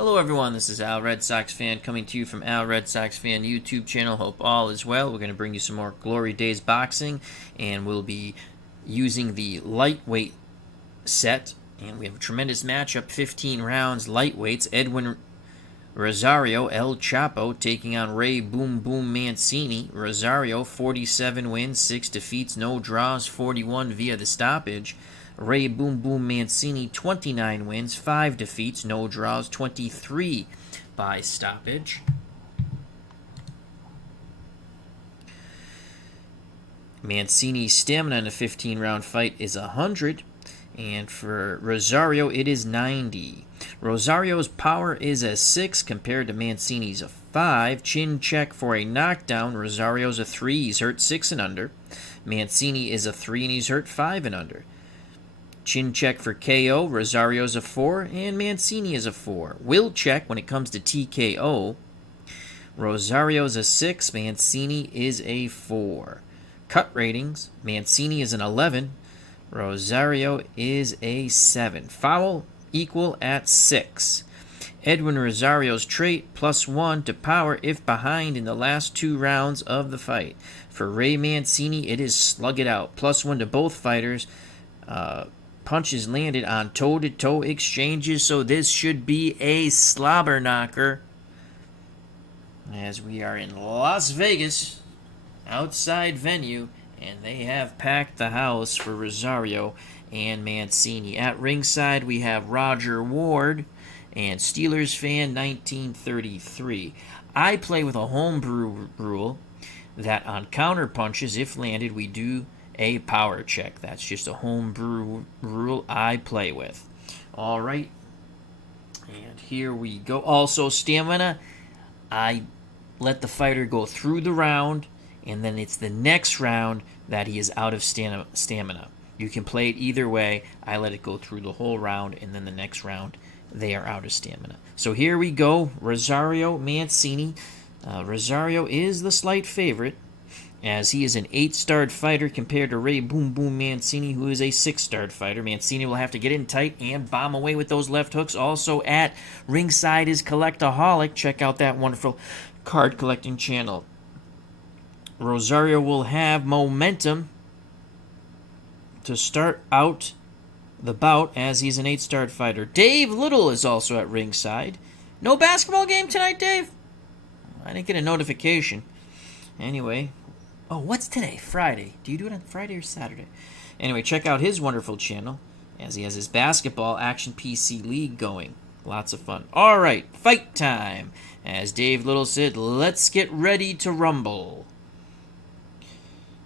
Hello everyone, this is Al Red Sox Fan coming to you from Al Red Sox Fan YouTube channel. Hope all is well. We're going to bring you some more Glory Days boxing, and we'll be using the lightweight set. And we have a tremendous matchup, 15 rounds, lightweights. Edwin Rosario, El Chapo, taking on Ray Boom Boom Mancini. Rosario, 47 wins, 6 defeats, no draws, 41 via the stoppage. Ray Boom Boom Mancini, 29 wins, 5 defeats, no draws, 23 by stoppage. Mancini's stamina in a 15-round fight is 100, and for Rosario it is 90. Rosario's power is a 6 compared to Mancini's a 5. Chin check for a knockdown. Rosario's a 3, he's hurt 6 and under. Mancini is a 3 and he's hurt 5 and under. Chin check for KO, Rosario's a 4, and Mancini is a 4. Will check when it comes to TKO, Rosario's a 6, Mancini is a 4. Cut ratings, Mancini is an 11, Rosario is a 7. Foul equal at 6. Edwin Rosario's trait, +1 to power if behind in the last 2 rounds of the fight. For Ray Mancini, it is slug it out, +1 to both fighters. Punches landed on toe-to-toe exchanges, so this should be a slobber knocker. As we are in Las Vegas, outside venue, and they have packed the house for Rosario and Mancini. At ringside, we have Roger Ward and Steelers fan 1933. I play with a homebrew rule that on counter punches, if landed, we do a power check. That's just a homebrew rule I play with. All right, and here we go. Also, stamina, I let the fighter go through the round, and then it's the next round that he is out of stamina. You can play it either way. I let it go through the whole round, and then the next round they are out of stamina. So here we go, Rosario Mancini. Rosario is the slight favorite, as he is an 8-starred fighter compared to Ray Boom Boom Mancini, who is a 6-starred fighter. Mancini will have to get in tight and bomb away with those left hooks. Also at ringside is Collectaholic. Check out that wonderful card collecting channel. Rosario will have momentum to start out the bout, as he's an 8-starred fighter. Dave Little is also at ringside. No basketball game tonight, Dave? I didn't get a notification. Anyway, oh, what's today? Friday. Do you do it on Friday or Saturday? Anyway, check out his wonderful channel, as he has his basketball Action PC League going. Lots of fun. All right, fight time. As Dave Little said, let's get ready to rumble.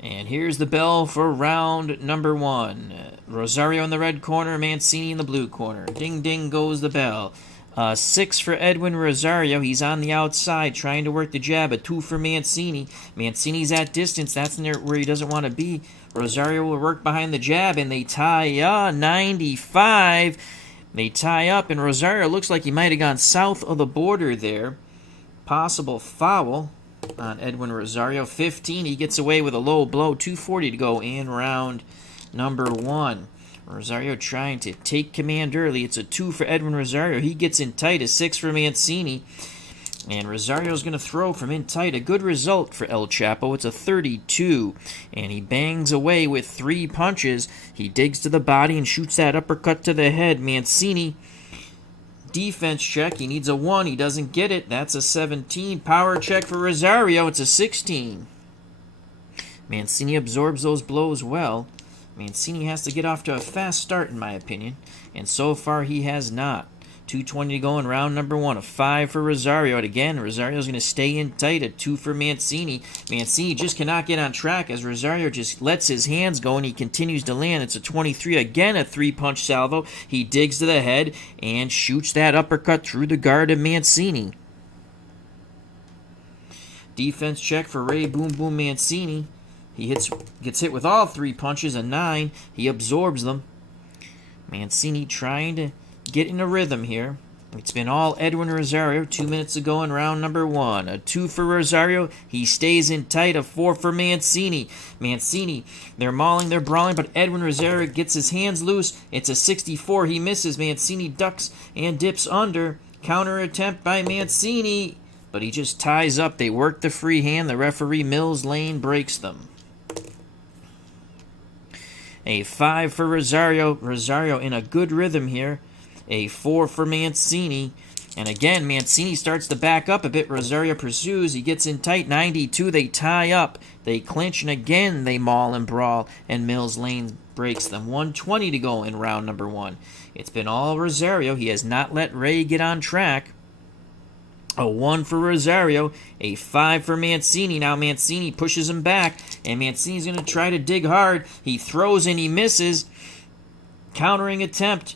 And here's the bell for round number 1. Rosario in the red corner, Mancini in the blue corner. Ding, ding goes the bell. 6 for Edwin Rosario. He's on the outside trying to work the jab. A 2 for Mancini. Mancini's at distance. That's where he doesn't want to be. Rosario will work behind the jab, and they tie 95. They tie up, and Rosario looks like he might have gone south of the border there. Possible foul on Edwin Rosario. 15. He gets away with a low blow. 2:40 to go in round number 1. Rosario trying to take command early. It's a 2 for Edwin Rosario. He gets in tight. A 6 for Mancini. And Rosario's going to throw from in tight. A good result for El Chapo. It's a 32. And he bangs away with 3 punches. He digs to the body and shoots that uppercut to the head. Mancini, defense check. He needs a 1. He doesn't get it. That's a 17. Power check for Rosario. It's a 16. Mancini absorbs those blows well. Mancini has to get off to a fast start, in my opinion, and so far he has not. 2:20 to go in round number 1. A 5 for Rosario. And again, Rosario's going to stay in tight. A 2 for Mancini. Mancini just cannot get on track as Rosario just lets his hands go, and he continues to land. It's a 23. Again, a 3-punch salvo. He digs to the head and shoots that uppercut through the guard of Mancini. Defense check for Ray Boom Boom Mancini. He gets hit with all 3 punches, a 9. He absorbs them. Mancini trying to get in a rhythm here. It's been all Edwin Rosario. 2 minutes ago in round number 1. A 2 for Rosario. He stays in tight. A 4 for Mancini. Mancini, they're mauling, they're brawling, but Edwin Rosario gets his hands loose. It's a 64. He misses. Mancini ducks and dips under. Counter attempt by Mancini, but he just ties up. They work the free hand. The referee, Mills Lane, breaks them. A 5 for Rosario. Rosario in a good rhythm here. A 4 for Mancini. And again, Mancini starts to back up a bit. Rosario pursues. He gets in tight. 92. They tie up. They clinch, and again they maul and brawl. And Mills Lane breaks them. 1:20 to go in round number 1. It's been all Rosario. He has not let Ray get on track. A 1 for Rosario. A 5 for Mancini. Now Mancini pushes him back. And Mancini's going to try to dig hard. He throws and he misses. Countering attempt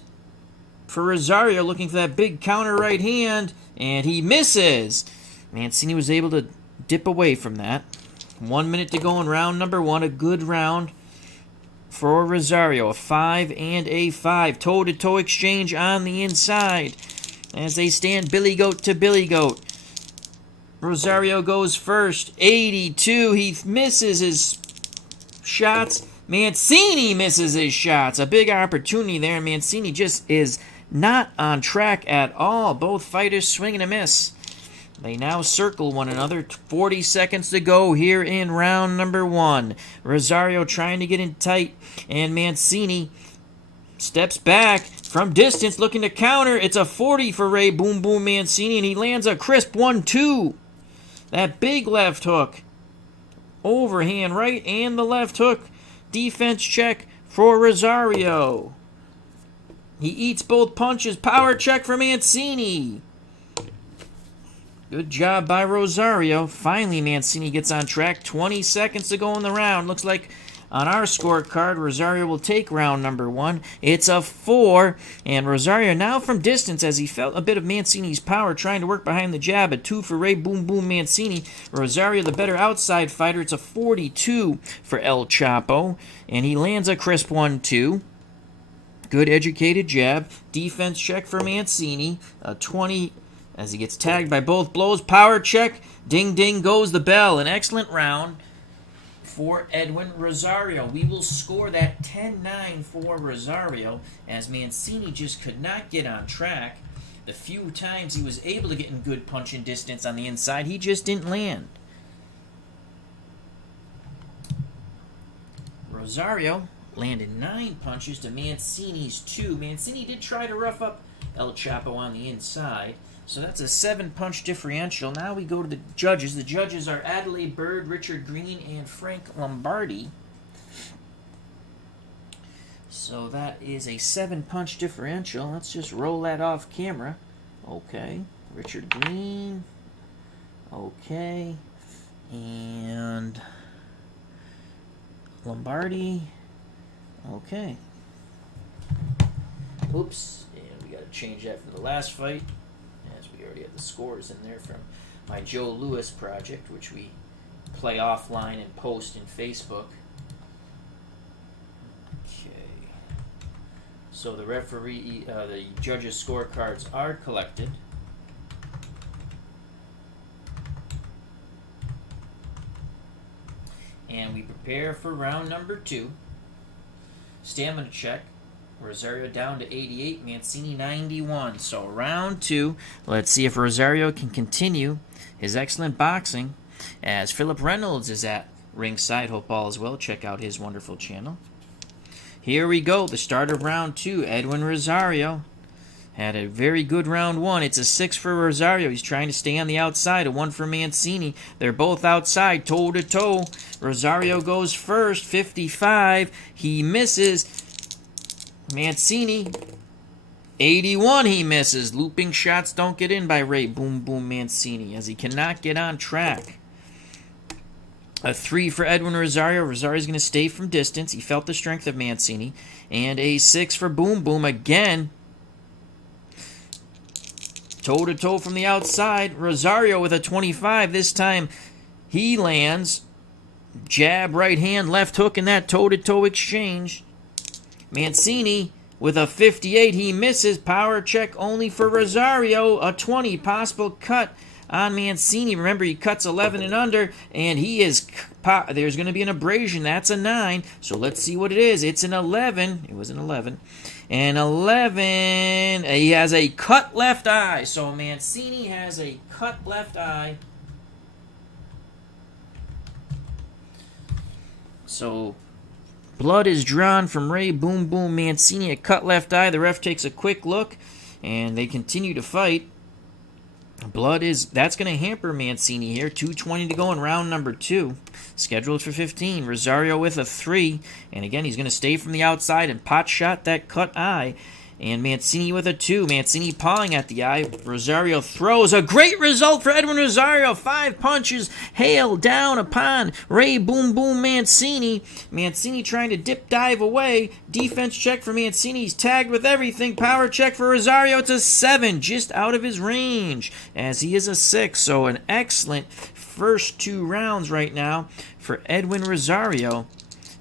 for Rosario, looking for that big counter right hand, and he misses. Mancini was able to dip away from that. 1 minute to go in round number 1. A good round for Rosario. A 5 and a 5. Toe-to-toe exchange on the inside as they stand Billy Goat to Billy Goat. Rosario goes first. 82. He misses his shots. Mancini misses his shots. A big opportunity there. Mancini just is not on track at all. Both fighters swing and a miss. They now circle one another. 40 seconds to go here in round number 1. Rosario trying to get in tight, and Mancini steps back from distance looking to counter. It's a 40 for Ray Boom Boom Mancini, and he lands a crisp 1-2. That big left hook. Overhand right and the left hook. Defense check for Rosario. He eats both punches. Power check for Mancini. Good job by Rosario. Finally, Mancini gets on track. 20 seconds to go in the round. Looks like on our scorecard, Rosario will take round number 1. It's a 4. And Rosario now from distance as he felt a bit of Mancini's power trying to work behind the jab. A 2 for Ray Boom Boom Mancini. Rosario the better outside fighter. It's a 42 for El Chapo. And he lands a crisp 1-2. Good educated jab. Defense check for Mancini. A 20 as he gets tagged by both blows. Power check. Ding ding goes the bell. An excellent round for Edwin Rosario. We will score that 10-9 for Rosario as Mancini just could not get on track. The few times he was able to get in good punching distance on the inside, he just didn't land. Rosario landed 9 punches to Mancini's 2. Mancini did try to rough up El Chapo on the inside. So that's a 7-punch differential. Now we go to the judges. The judges are Adelaide Bird, Richard Green, and Frank Lombardi. So that is a 7-punch differential. Let's just roll that off camera. Okay. Richard Green. Okay. And Lombardi. Okay. Oops. And we got to change that for the last fight, as we already have the scores in there from my Joe Louis project, which we play offline and post in Facebook. Okay. So the the judges' scorecards are collected. And we prepare for round number 2. Stamina check. Rosario down to 88, Mancini 91. So round 2. Let's see if Rosario can continue his excellent boxing as Philip Reynolds is at ringside. Hope all is well. Check out his wonderful channel. Here we go. The start of round 2. Edwin Rosario had a very good round 1. It's a 6 for Rosario. He's trying to stay on the outside. A 1 for Mancini. They're both outside, toe to toe. Rosario goes first, 55. He misses. Mancini, 81, he misses. Looping shots don't get in by Ray Boom Boom Mancini as he cannot get on track. A 3 for Edwin Rosario. Rosario's going to stay from distance. He felt the strength of Mancini. And a 6 for Boom Boom again. Toe-to-toe from the outside. Rosario with a 25. This time he lands. Jab, right hand, left hook in that toe-to-toe exchange. Mancini with a 58. He misses. Power check only for Rosario. A 20. Possible cut on Mancini. Remember, he cuts 11 and under, and he is... There's going to be an abrasion. That's a 9. So let's see what it is. It's an 11. It was an 11. and 11. He has a cut left eye. So Mancini has a cut left eye. So blood is drawn from Ray Boom Boom Mancini, a cut left eye. The ref takes a quick look, and they continue to fight. That's going to hamper Mancini here. 2:20 to go in round number 2. Scheduled for 15. Rosario with a 3. And again, he's going to stay from the outside and pot shot that cut eye. And Mancini with a 2. Mancini pawing at the eye. Rosario throws. A great result for Edwin Rosario. 5 punches hail down upon Ray Boom Boom Mancini. Mancini trying to dip dive away. Defense check for Mancini. He's tagged with everything. Power check for Rosario. It's a 7. Just out of his range. As he is a 6. So an excellent first 2 rounds right now for Edwin Rosario.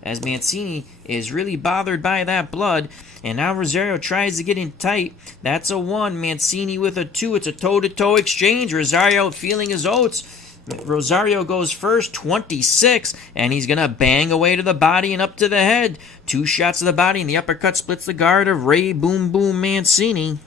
As Mancini is really bothered by that blood. And now Rosario tries to get in tight. That's a 1. Mancini with a 2. It's a toe-to-toe exchange. Rosario feeling his oats. Rosario goes first, 26. And he's going to bang away to the body and up to the head. 2 shots to the body, and the uppercut splits the guard of Ray Boom Boom Mancini.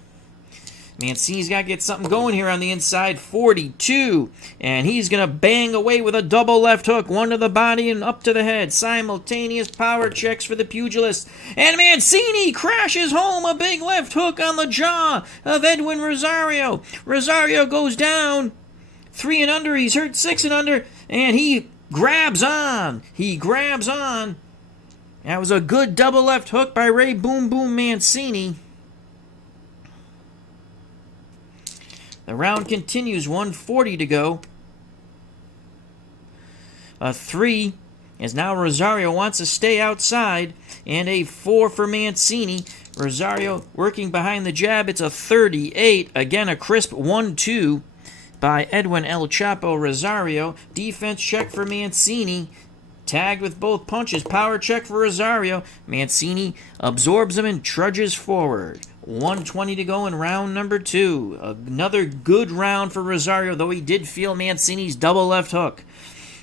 Mancini's got to get something going here on the inside. 42. And he's going to bang away with a double left hook. 1 to the body and up to the head. Simultaneous power checks for the pugilist. And Mancini crashes home a big left hook on the jaw of Edwin Rosario. Rosario goes down 3 and under. He's hurt 6 and under. And he grabs on. That was a good double left hook by Ray Boom Boom Mancini. The round continues, 1:40 to go. A 3, as now Rosario wants to stay outside, and a 4 for Mancini. Rosario working behind the jab. It's a 38. Again, a crisp 1-2 by Edwin El Chapo Rosario. Defense check for Mancini. Tagged with both punches. Power check for Rosario. Mancini absorbs him and trudges forward. 1:20 to go in round number 2. Another good round for Rosario, though he did feel Mancini's double left hook.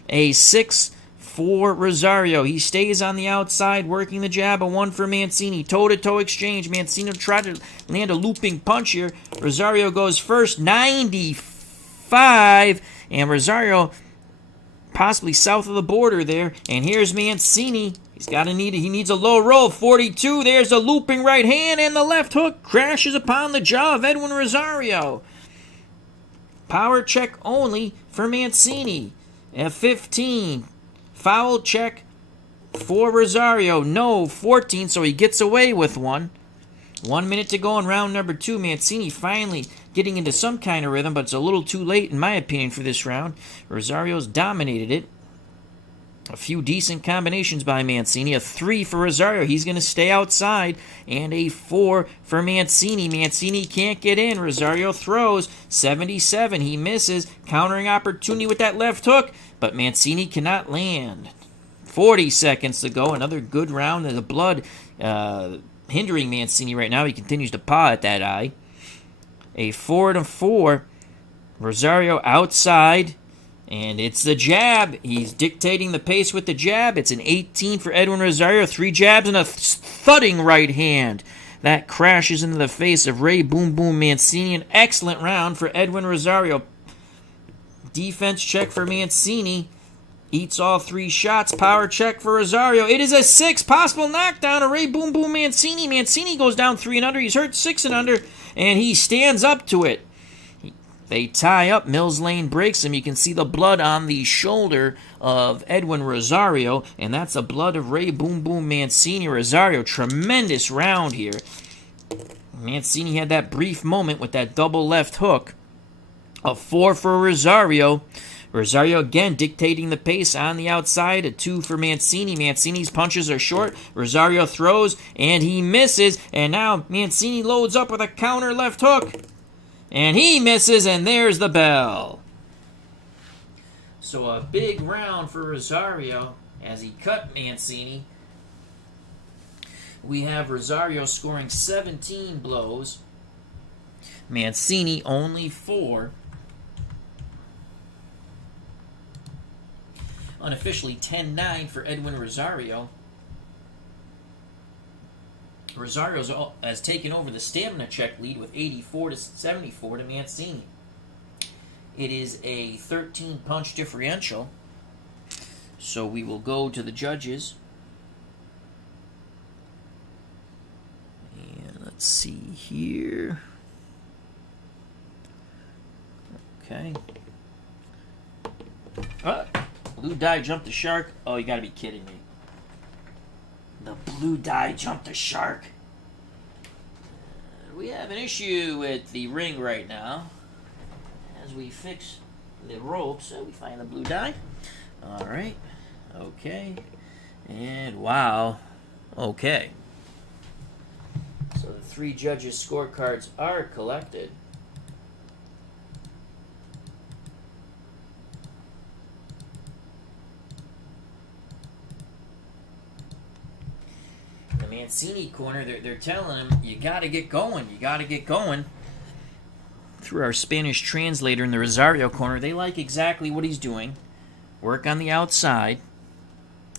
A 6 for Rosario. He stays on the outside, working the jab. A 1 for Mancini. Toe-to-toe exchange. Mancini tried to land a looping punch here. Rosario goes first, 95. And Rosario possibly south of the border there. And here's Mancini. He needs a low roll. 42. There's a looping right hand, and the left hook crashes upon the jaw of Edwin Rosario. Power check only for Mancini. At 15. Foul check for Rosario. No, 14, so he gets away with 1. 1 minute to go in round number 2. Mancini finally getting into some kind of rhythm, but it's a little too late, in my opinion, for this round. Rosario's dominated it. A few decent combinations by Mancini. A 3 for Rosario. He's going to stay outside. And a 4 for Mancini. Mancini can't get in. Rosario throws. 77. He misses. Countering opportunity with that left hook. But Mancini cannot land. 40 seconds to go. Another good round. And the blood hindering Mancini right now. He continues to paw at that eye. A 4-4. Rosario outside. And it's the jab. He's dictating the pace with the jab. It's an 18 for Edwin Rosario. 3 jabs and a thudding right hand. That crashes into the face of Ray Boom Boom Mancini. An excellent round for Edwin Rosario. Defense check for Mancini. Eats all 3 shots. Power check for Rosario. It is a 6. Possible knockdown of Ray Boom Boom Mancini. Mancini goes down 3 and under. He's hurt 6 and under. And he stands up to it. They tie up. Mills Lane breaks him. You can see the blood on the shoulder of Edwin Rosario, and that's the blood of Ray Boom Boom Mancini. Rosario, tremendous round here. Mancini had that brief moment with that double left hook. A 4 for Rosario. Rosario again dictating the pace on the outside. A 2 for Mancini. Mancini's punches are short. Rosario throws, and he misses. And now Mancini loads up with a counter left hook. And he misses, and there's the bell. So a big round for Rosario as he cut Mancini. We have Rosario scoring 17 blows. Mancini only 4. Unofficially 10-9 for Edwin Rosario. Rosario has taken over the stamina check lead with 84 to 74 to Mancini. It is a 13-punch differential. So we will go to the judges. And let's see here. Okay. Blue die jumped the shark. Oh, you gotta be kidding me. The blue die jumped the shark. We have an issue with the ring right now. As we fix the ropes, we find the blue die. Alright. Okay. And wow. Okay. So the 3 judges' scorecards are collected. The Mancini corner, they're telling him, you got to get going. You got to get going. Through our Spanish translator in the Rosario corner, they like exactly what he's doing. Work on the outside.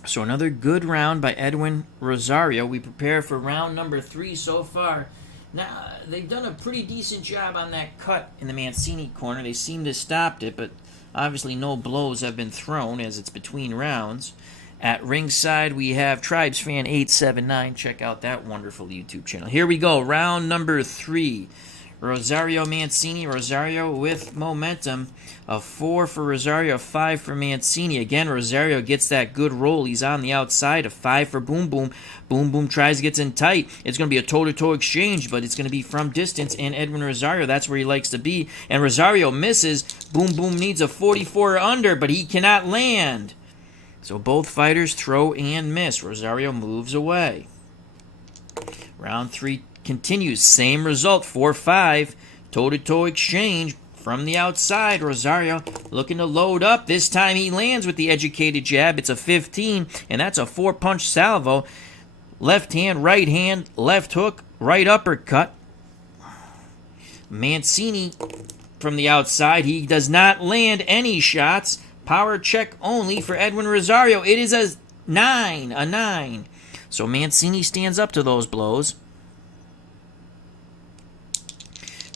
So another good round by Edwin Rosario. We prepare for round number 3 so far. Now, they've done a pretty decent job on that cut in the Mancini corner. They seem to have stopped it, but obviously no blows have been thrown as it's between rounds. At ringside, we have TribesFan879. Check out that wonderful YouTube channel. Here we go. Round number 3. Rosario Mancini. Rosario with momentum. A 4 for Rosario, a 5 for Mancini. Again, Rosario gets that good roll. He's on the outside. A 5 for Boom Boom. Boom Boom tries, gets in tight. It's going to be a toe-to-toe exchange, but it's going to be from distance. And Edwin Rosario, that's where he likes to be. And Rosario misses. Boom Boom needs a 44 or under, but he cannot land. So both fighters throw and miss. Rosario moves away. Round 3 continues. Same result, 4-5. Toe-to-toe exchange from the outside. Rosario looking to load up. This time he lands with the educated jab. It's a 15, and that's a 4-punch salvo. Left hand, left hook, right uppercut. Mancini from the outside. He does not land any shots. Power check only for Edwin Rosario. It is a 9. So Mancini stands up to those blows.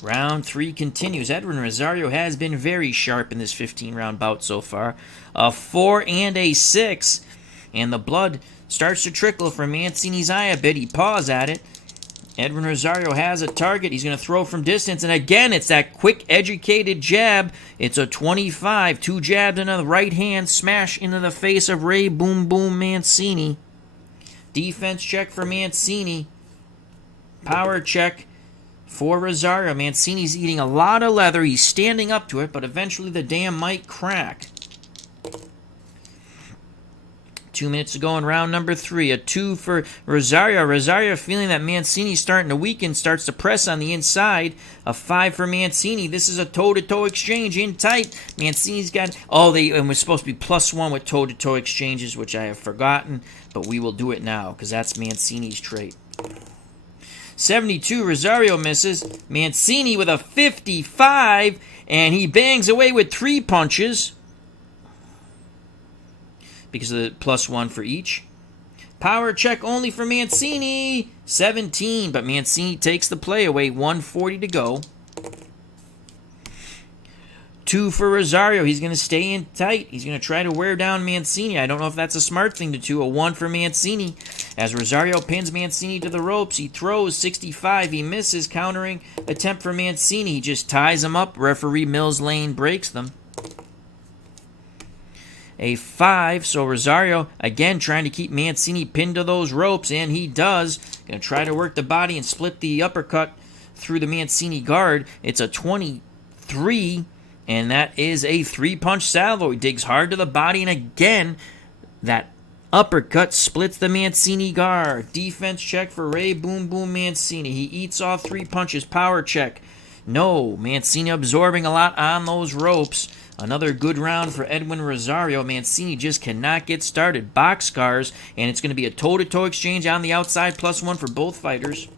Round 3 continues. Edwin Rosario has been very sharp in this 15-round bout so far. A 4 and a 6. And the blood starts to trickle from Mancini's eye a bit. He paws at it. Edwin Rosario has a target. He's going to throw from distance. And again, it's that quick, educated jab. It's a 25. 2 jabs into the right hand. Smash into the face of Ray Boom Boom Mancini. Defense check for Mancini. Power check for Rosario. Mancini's eating a lot of leather. He's standing up to it, but eventually the dam might crack. 2 minutes to go in round number 3. A 2 for Rosario. Rosario feeling that Mancini's starting to weaken, starts to press on the inside. A 5 for Mancini. This is a toe-to-toe exchange in tight. Mancini's got... and we're supposed to be +1 with toe-to-toe exchanges, which I have forgotten, but we will do it now, because that's Mancini's trait. 72, Rosario misses. Mancini with a 55, and he bangs away with 3 punches because of the +1 for each. Power check only for Mancini. 17, but Mancini takes the play away. 1:40 to go. 2 for Rosario. He's going to stay in tight. He's going to try to wear down Mancini. I don't know if that's a smart thing to do. A 1 for Mancini. As Rosario pins Mancini to the ropes, he throws 65. He misses. Countering attempt for Mancini. He just ties him up. Referee Mills Lane breaks them. A 5, so Rosario, again, trying to keep Mancini pinned to those ropes, and he does. Going to try to work the body and split the uppercut through the Mancini guard. It's a 23, and that is a 3-punch salvo. He digs hard to the body, and again, that uppercut splits the Mancini guard. Defense check for Ray Boom Boom Mancini. He eats all 3 punches. Power check. No, Mancini absorbing a lot on those ropes. Another good round for Edwin Rosario. Mancini just cannot get started. Box scars, and it's going to be a toe-to-toe exchange on the outside, +1 for both fighters.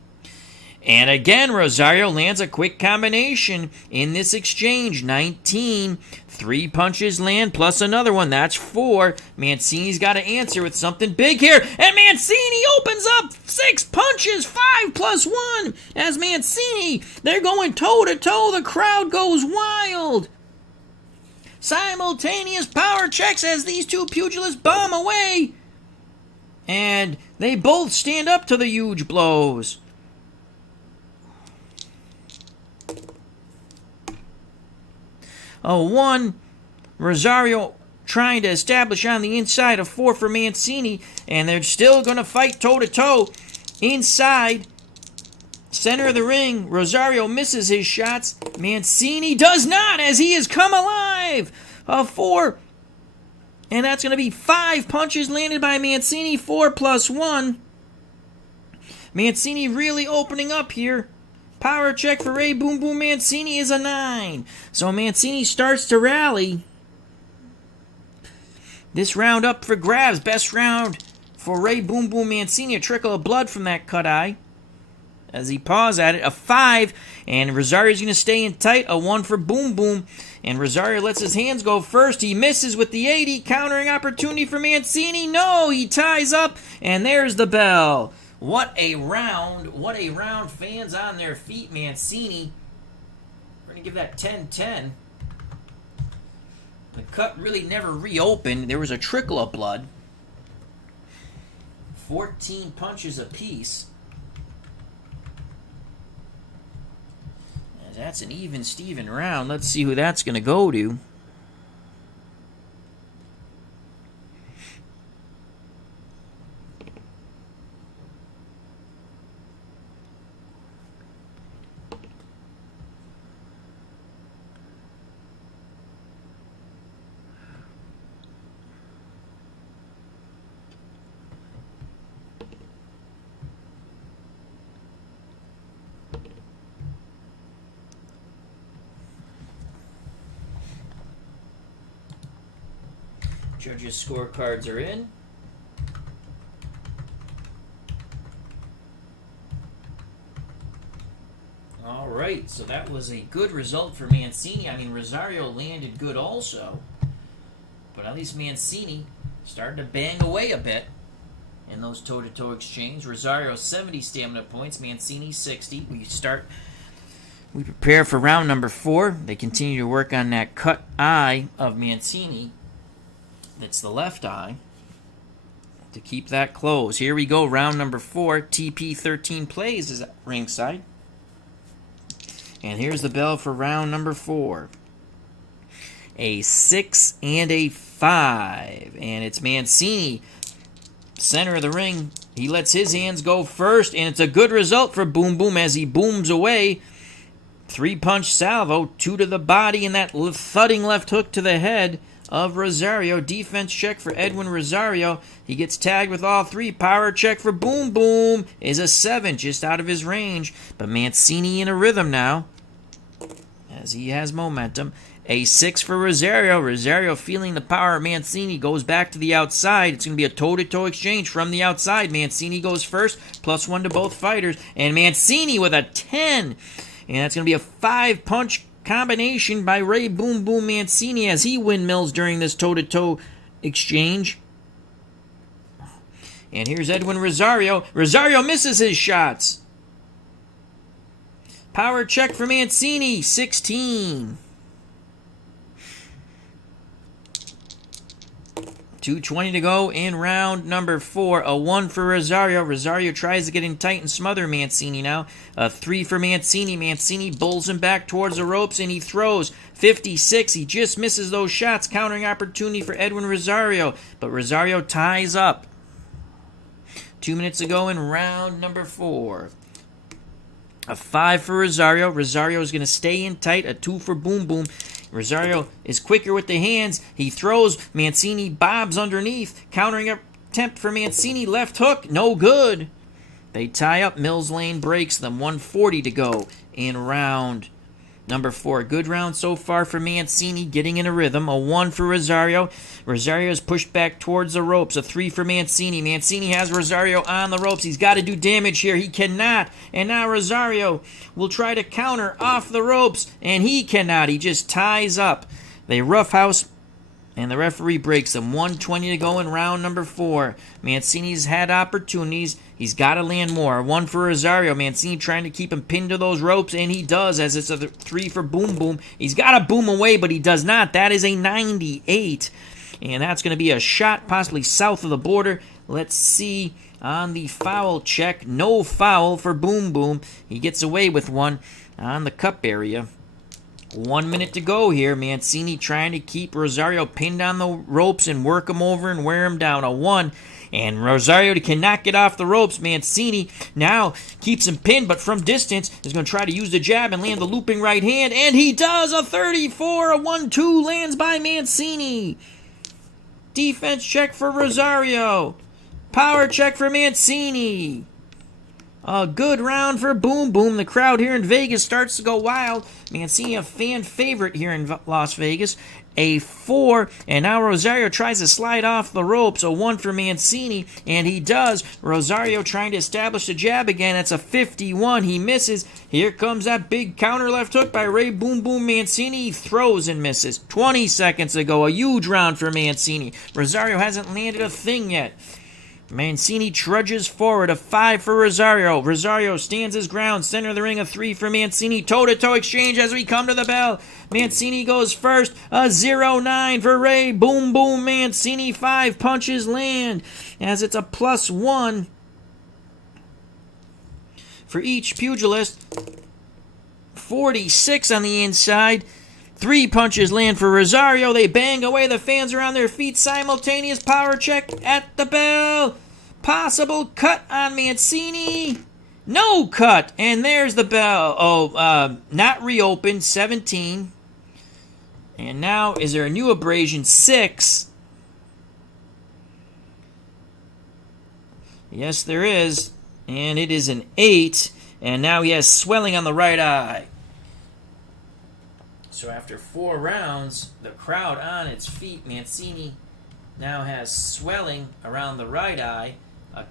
And again, Rosario lands a quick combination in this exchange. 19. 3 punches land plus another one. That's 4. Mancini's got to answer with something big here. And Mancini opens up 6 punches. 5 plus 1. As Mancini, they're going toe-to-toe. The crowd goes wild. Simultaneous power checks as these two pugilists bomb away. And they both stand up to the huge blows. Oh, 1. Rosario trying to establish on the inside. A 4 for Mancini. And they're still going to fight toe-to-toe. Inside. Center of the ring. Rosario misses his shots. Mancini does not, as he has come alive. A 4. And that's going to be 5 punches landed by Mancini. 4 plus 1. Mancini really opening up here. Power check for Ray Boom Boom Mancini is a 9. So Mancini starts to rally. This round up for grabs. Best round for Ray Boom Boom Mancini. A trickle of blood from that cut eye. As he paws at it. A 5. And Rosario's going to stay in tight. A 1 for Boom Boom. And Rosario lets his hands go first. He misses with the 80. Countering opportunity for Mancini. No, he ties up. And there's the bell. What a round. What a round. Fans on their feet. Mancini. We're going to give that 10-10. The cut really never reopened. There was a trickle of blood. 14 punches apiece. That's an even Steven round. Let's see who that's going to go to. Judges' scorecards are in. All right, so that was a good result for Mancini. I mean, Rosario landed good also. But at least Mancini started to bang away a bit in those toe-to-toe exchanges. Rosario 70 stamina points, Mancini 60. We prepare for round number 4. They continue to work on that cut eye of Mancini. That's the left eye. To keep that closed. Here we go, round number 4. TP13 plays is at ringside. And here's the bell for round number 4. A 6 and a 5. And it's Mancini, center of the ring. He lets his hands go first, and it's a good result for Boom Boom as he booms away. 3-punch salvo, 2 to the body, and that thudding left hook to the head of Rosario. Defense check for Edwin Rosario. He gets tagged with all 3. Power check for Boom Boom is a 7, just out of his range. But Mancini in a rhythm now, as he has momentum. A 6 for Rosario. Rosario feeling the power of Mancini, goes back to the outside. It's going to be a toe-to-toe exchange from the outside. Mancini goes first, +1 to both fighters. And Mancini with a 10. And that's going to be a 5-punch combination by Ray Boom Boom Mancini as he windmills during this toe-to-toe exchange. And here's Edwin Rosario. Rosario misses his shots. Power check for Mancini, 16. 2:20 to go in round number 4. A 1 for Rosario. Rosario tries to get in tight and smother Mancini now. A 3 for Mancini. Mancini bulls him back towards the ropes and he throws. 56. He just misses those shots. Countering opportunity for Edwin Rosario. But Rosario ties up. 2 minutes to go in round number 4. A 5 for Rosario. Rosario is going to stay in tight. A 2 for Boom Boom. Rosario is quicker with the hands. He throws. Mancini bobs underneath. Countering attempt for Mancini. Left hook. No good. They tie up. Mills Lane breaks them. 1:40 to go in round Number 4, good round so far for Mancini, getting in a rhythm. A 1 for Rosario. Rosario is pushed back towards the ropes. A 3 for Mancini. Mancini has Rosario on the ropes. He's got to do damage here. He cannot. And now Rosario will try to counter off the ropes, and he cannot. He just ties up. They roughhouse, and the referee breaks them. 1:20 to go in round number 4. Mancini's had opportunities. He's got to land more. 1 for Rosario. Mancini trying to keep him pinned to those ropes, and he does, as it's a 3 for Boom Boom. He's got to boom away, but he does not. That is a 98. And that's going to be a shot possibly south of the border. Let's see on the foul check. No foul for Boom Boom. He gets away with one on the cup area. 1 minute to go here. Mancini trying to keep Rosario pinned on the ropes and work him over and wear him down. A 1. And Rosario cannot get off the ropes. Mancini now keeps him pinned, but from distance is going to try to use the jab and land the looping right hand. And he does. A 34. A 1-2 lands by Mancini. Defense check for Rosario. Power check for Mancini. A good round for Boom Boom. The crowd here in Vegas starts to go wild. Mancini, a fan favorite here in Las Vegas. A 4, and now Rosario tries to slide off the ropes. A 1 for Mancini, and he does. Rosario trying to establish the jab again. That's a 51. He misses. Here comes that big counter left hook by Ray Boom Boom Mancini. He throws and misses. 20 seconds to go. A huge round for Mancini. Rosario hasn't landed a thing yet. Mancini trudges forward. A 5 for Rosario. Rosario stands his ground. Center of the ring. A 3 for Mancini. Toe-to-toe exchange as we come to the bell. Mancini goes first. A 0-9 for Ray Boom Boom Mancini. 5 punches land as it's a +1 for each pugilist. 46 on the inside. 3 punches land for Rosario. They bang away. The fans are on their feet. Simultaneous power check at the bell. Possible cut on Mancini. No cut. And there's the bell. Not reopened. 17. And now, is there a new abrasion? 6. Yes, there is. And it is an 8. And now he has swelling on the right eye. So after 4 rounds, the crowd on its feet. Mancini now has swelling around the right eye, a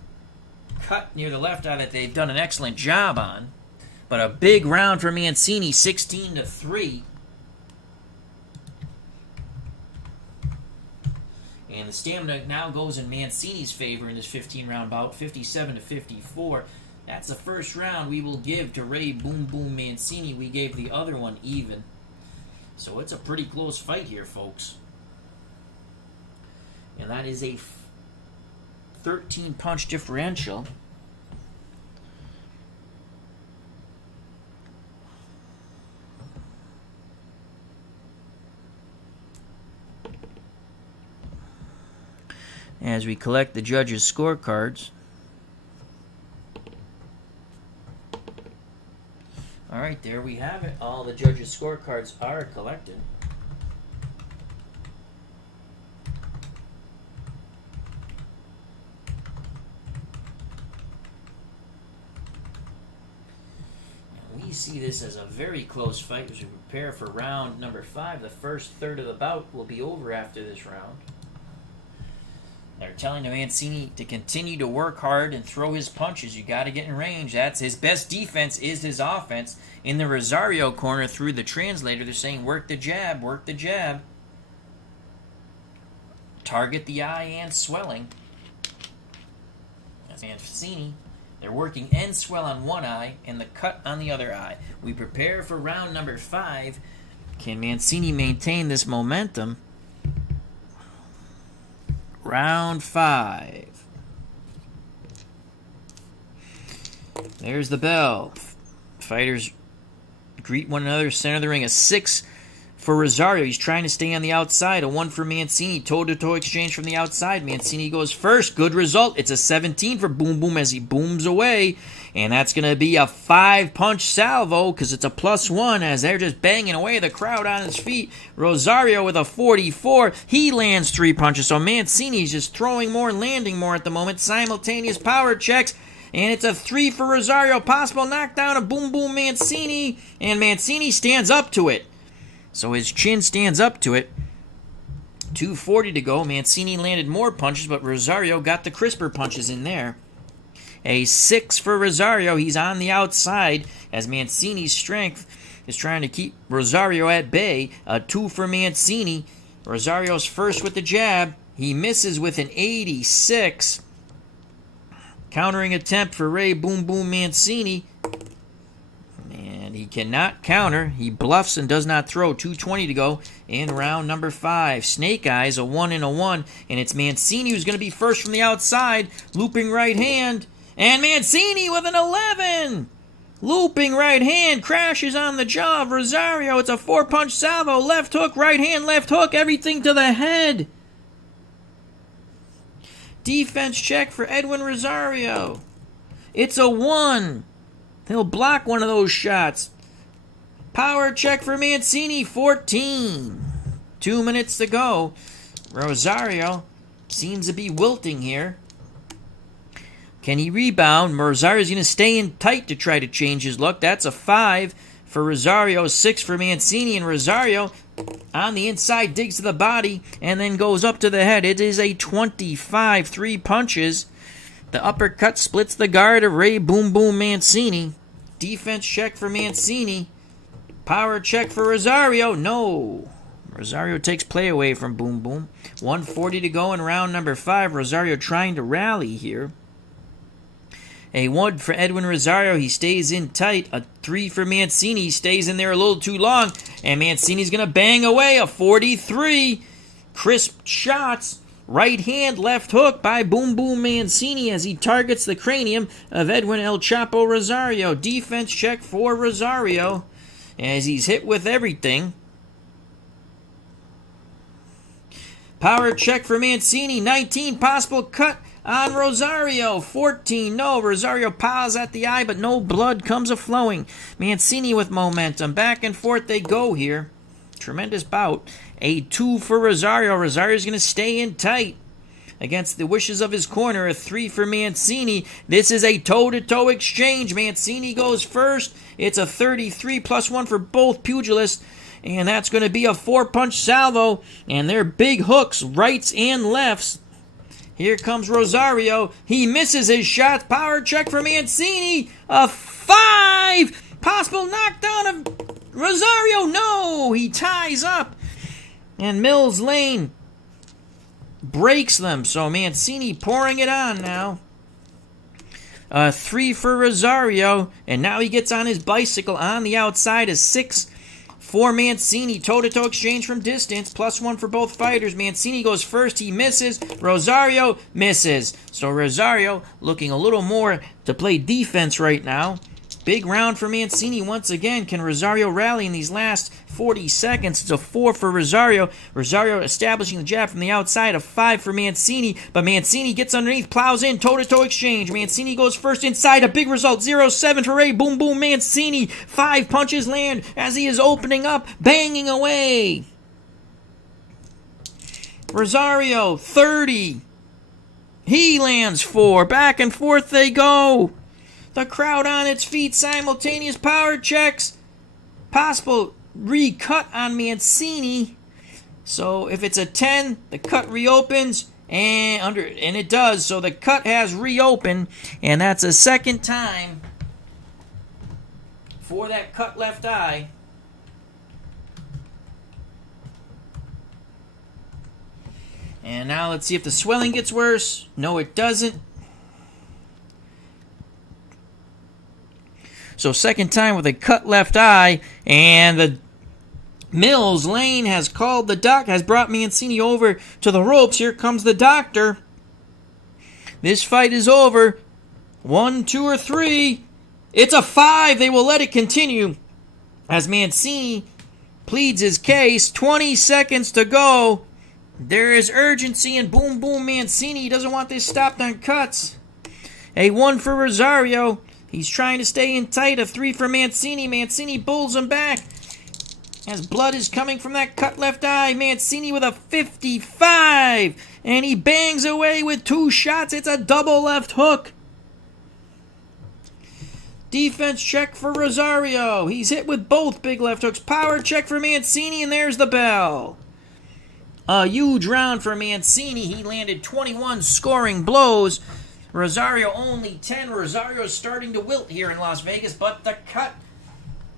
cut near the left eye that they've done an excellent job on. But a big round for Mancini, 16-3. And the stamina now goes in Mancini's favor in this 15-round bout, 57-54. That's the first round we will give to Ray Boom Boom Mancini. We gave the other one even. So it's a pretty close fight here, folks. And that is a 13-punch differential. As we collect the judges' scorecards. All right, there we have it. All the judges' scorecards are collected. And we see this as a very close fight as we prepare for round number 5. The first third of the bout will be over after this round. They're telling Mancini to continue to work hard and throw his punches. You got to get in range. That's his best defense is his offense. In the Rosario corner through the translator, they're saying work the jab, work the jab. Target the eye and swelling. That's Mancini. They're working end swell on one eye and the cut on the other eye. We prepare for round number 5. Can Mancini maintain this momentum? Round 5. There's the bell. Fighters greet one another, center of the ring. A 6 for Rosario. He's trying to stay on the outside. A 1 for Mancini. Toe-to-toe exchange from the outside. Mancini goes first. Good result. It's a 17 for Boom Boom as he booms away. And that's going to be a 5-punch salvo because it's a +1 as they're just banging away. The crowd on his feet. Rosario with a 44. He lands 3 punches. So Mancini's just throwing more and landing more at the moment. Simultaneous power checks. And it's a 3 for Rosario. Possible knockdown of Boom Boom Mancini. And Mancini stands up to it. So his chin stands up to it. 2:40 to go. Mancini landed more punches, but Rosario got the crisper punches in there. A 6 for Rosario. He's on the outside as Mancini's strength is trying to keep Rosario at bay. A 2 for Mancini. Rosario's first with the jab. He misses with an 86. Countering attempt for Ray Boom Boom Mancini. And he cannot counter. He bluffs and does not throw. 2:20 to go in round number 5. Snake Eyes, a 1 and a 1. And it's Mancini who's going to be first from the outside. Looping right hand. And Mancini with an 11. Looping right hand, crashes on the jaw of Rosario. It's a 4-punch salvo. Left hook, right hand, left hook, everything to the head. Defense check for Edwin Rosario. It's a 1. He'll block one of those shots. Power check for Mancini, 14. 2 minutes to go. Rosario seems to be wilting here. Can he rebound? Rosario's going to stay in tight to try to change his look. That's a 5 for Rosario, 6 for Mancini, and Rosario on the inside digs to the body and then goes up to the head. It is a 25, 3 punches. The uppercut splits the guard of Ray Boom Boom Mancini. Defense check for Mancini. Power check for Rosario. No. Rosario takes play away from Boom Boom. 1:40 to go in round number 5. Rosario trying to rally here. A 1 for Edwin Rosario. He stays in tight. A 3 for Mancini. He stays in there a little too long. And Mancini's going to bang away. A 43. Crisp shots. Right hand, left hook by Boom Boom Mancini as he targets the cranium of Edwin El Chapo Rosario. Defense check for Rosario as he's hit with everything. Power check for Mancini. 19, possible cut on Rosario. 14, no. Rosario piles at the eye, but no blood comes a-flowing. Mancini with momentum. Back and forth they go here. Tremendous bout. A 2 for Rosario. Rosario's going to stay in tight against the wishes of his corner. A 3 for Mancini. This is a toe-to-toe exchange. Mancini goes first. It's a 33 plus 1 for both pugilists. And that's going to be a 4-punch salvo. And they're big hooks, rights and lefts. Here comes Rosario. He misses his shots. Power check for Mancini. A 5. Possible knockdown of Rosario. No. He ties up. And Mills Lane breaks them. So Mancini pouring it on now. 3 for Rosario. And now he gets on his bicycle on the outside. A 6 for Mancini. Toe-to-toe exchange from distance. Plus 1 for both fighters. Mancini goes first. He misses. Rosario misses. So Rosario looking a little more to play defense right now. Big round for Mancini once again. Can Rosario rally in these last 40 seconds? It's a 4 for Rosario. Rosario establishing the jab from the outside. A 5 for Mancini. But Mancini gets underneath, plows in, toe-to-toe exchange. Mancini goes first inside. A big result. 0-7 for Ray Boom Boom Mancini. 5 punches land as he is opening up, banging away. Rosario, 30. He lands 4. Back and forth they go. The crowd on its feet, simultaneous power checks. Possible recut on Mancini. So if it's a 10, the cut reopens, and it does. So the cut has reopened, and that's a second time for that cut left eye. And now let's see if the swelling gets worse. No, it doesn't. So second time with a cut left eye, and the Mills Lane has called the doc, has brought Mancini over to the ropes. Here comes the doctor. This fight is over. 1, 2, or 3. It's a 5. They will let it continue as Mancini pleads his case. 20 seconds to go. There is urgency in Boom Boom Mancini. He doesn't want this stopped on cuts. A 1 for Rosario. He's trying to stay in tight. A 3 for Mancini. Mancini pulls him back as blood is coming from that cut left eye. Mancini with a 55. And he bangs away with 2 shots. It's a double left hook. Defense check for Rosario. He's hit with both big left hooks. Power check for Mancini, and there's the bell. A huge round for Mancini. He landed 21 scoring blows. Rosario only 10. Rosario's starting to wilt here in Las Vegas, but the cut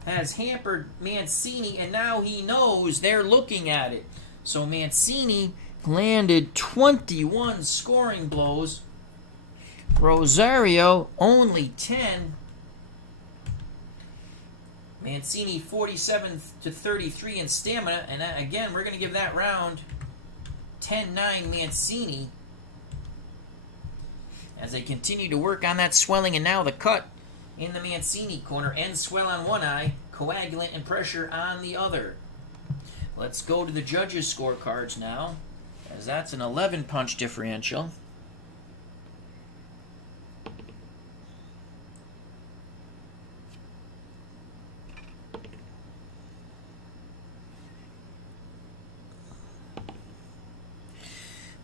has hampered Mancini, and now he knows they're looking at it. So Mancini landed 21 scoring blows. Rosario only 10. Mancini 47 to 33 in stamina, and again, we're going to give that round 10-9 Mancini as they continue to work on that swelling, and now the cut in the Mancini corner. End swell on one eye, coagulant and pressure on the other. Let's go to the judges' scorecards now, as that's an 11-punch differential.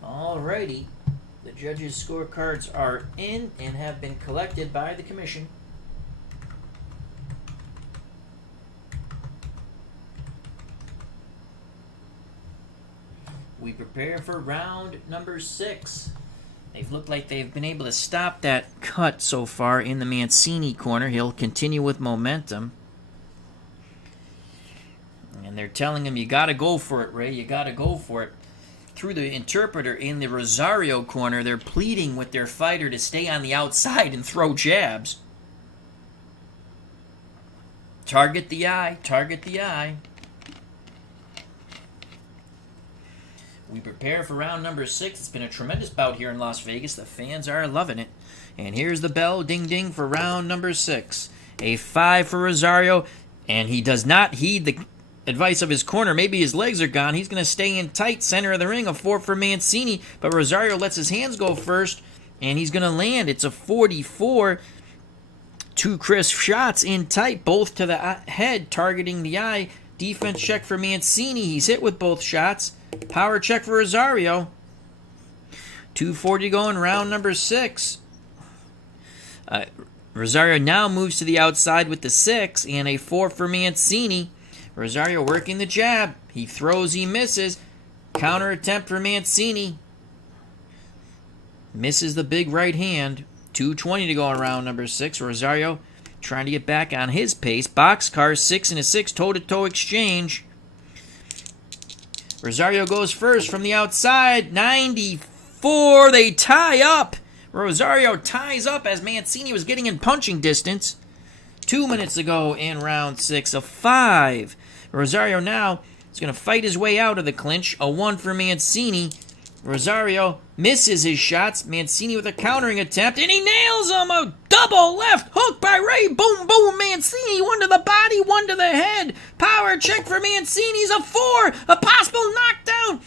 Alrighty, the judges' scorecards are in and have been collected by the commission. We prepare for round number 6. They've looked like they've been able to stop that cut so far in the Mancini corner. He'll continue with momentum. And they're telling him, you got to go for it, Ray. You got to go for it. Through the interpreter in the Rosario corner, they're pleading with their fighter to stay on the outside and throw jabs. Target the eye. Target the eye. We prepare for round number 6. It's been a tremendous bout here in Las Vegas. The fans are loving it. And here's the bell, ding ding, for round number 6. A 5 for Rosario, and he does not heed the advice of his corner. Maybe his legs are gone. He's going to stay in tight center of the ring. A 4 for Mancini, but Rosario lets his hands go first, and he's going to land. It's a 44. 2 crisp shots in tight, both to the head, targeting the eye. Defense check for Mancini. He's hit with both shots. Power check for Rosario. 2:40 to go in round number 6. Rosario now moves to the outside with the 6 and a 4 for Mancini. Rosario working the jab. He throws, he misses. Counter attempt for Mancini. Misses the big right hand. 2:20 to go in round number 6. Rosario trying to get back on his pace. Boxcar 6 and a 6 toe-to-toe exchange. Rosario goes first from the outside. 94. They tie up. Rosario ties up as Mancini was getting in punching distance. 2 minutes ago in round 6. A 5. Rosario now is going to fight his way out of the clinch. A 1 for Mancini. Rosario misses his shots. Mancini with a countering attempt, and he nails him. A double left hook by Ray. Boom, boom. Mancini, 1 to the body, 1 to the head. Power check for Mancini's a 4. A possible knockdown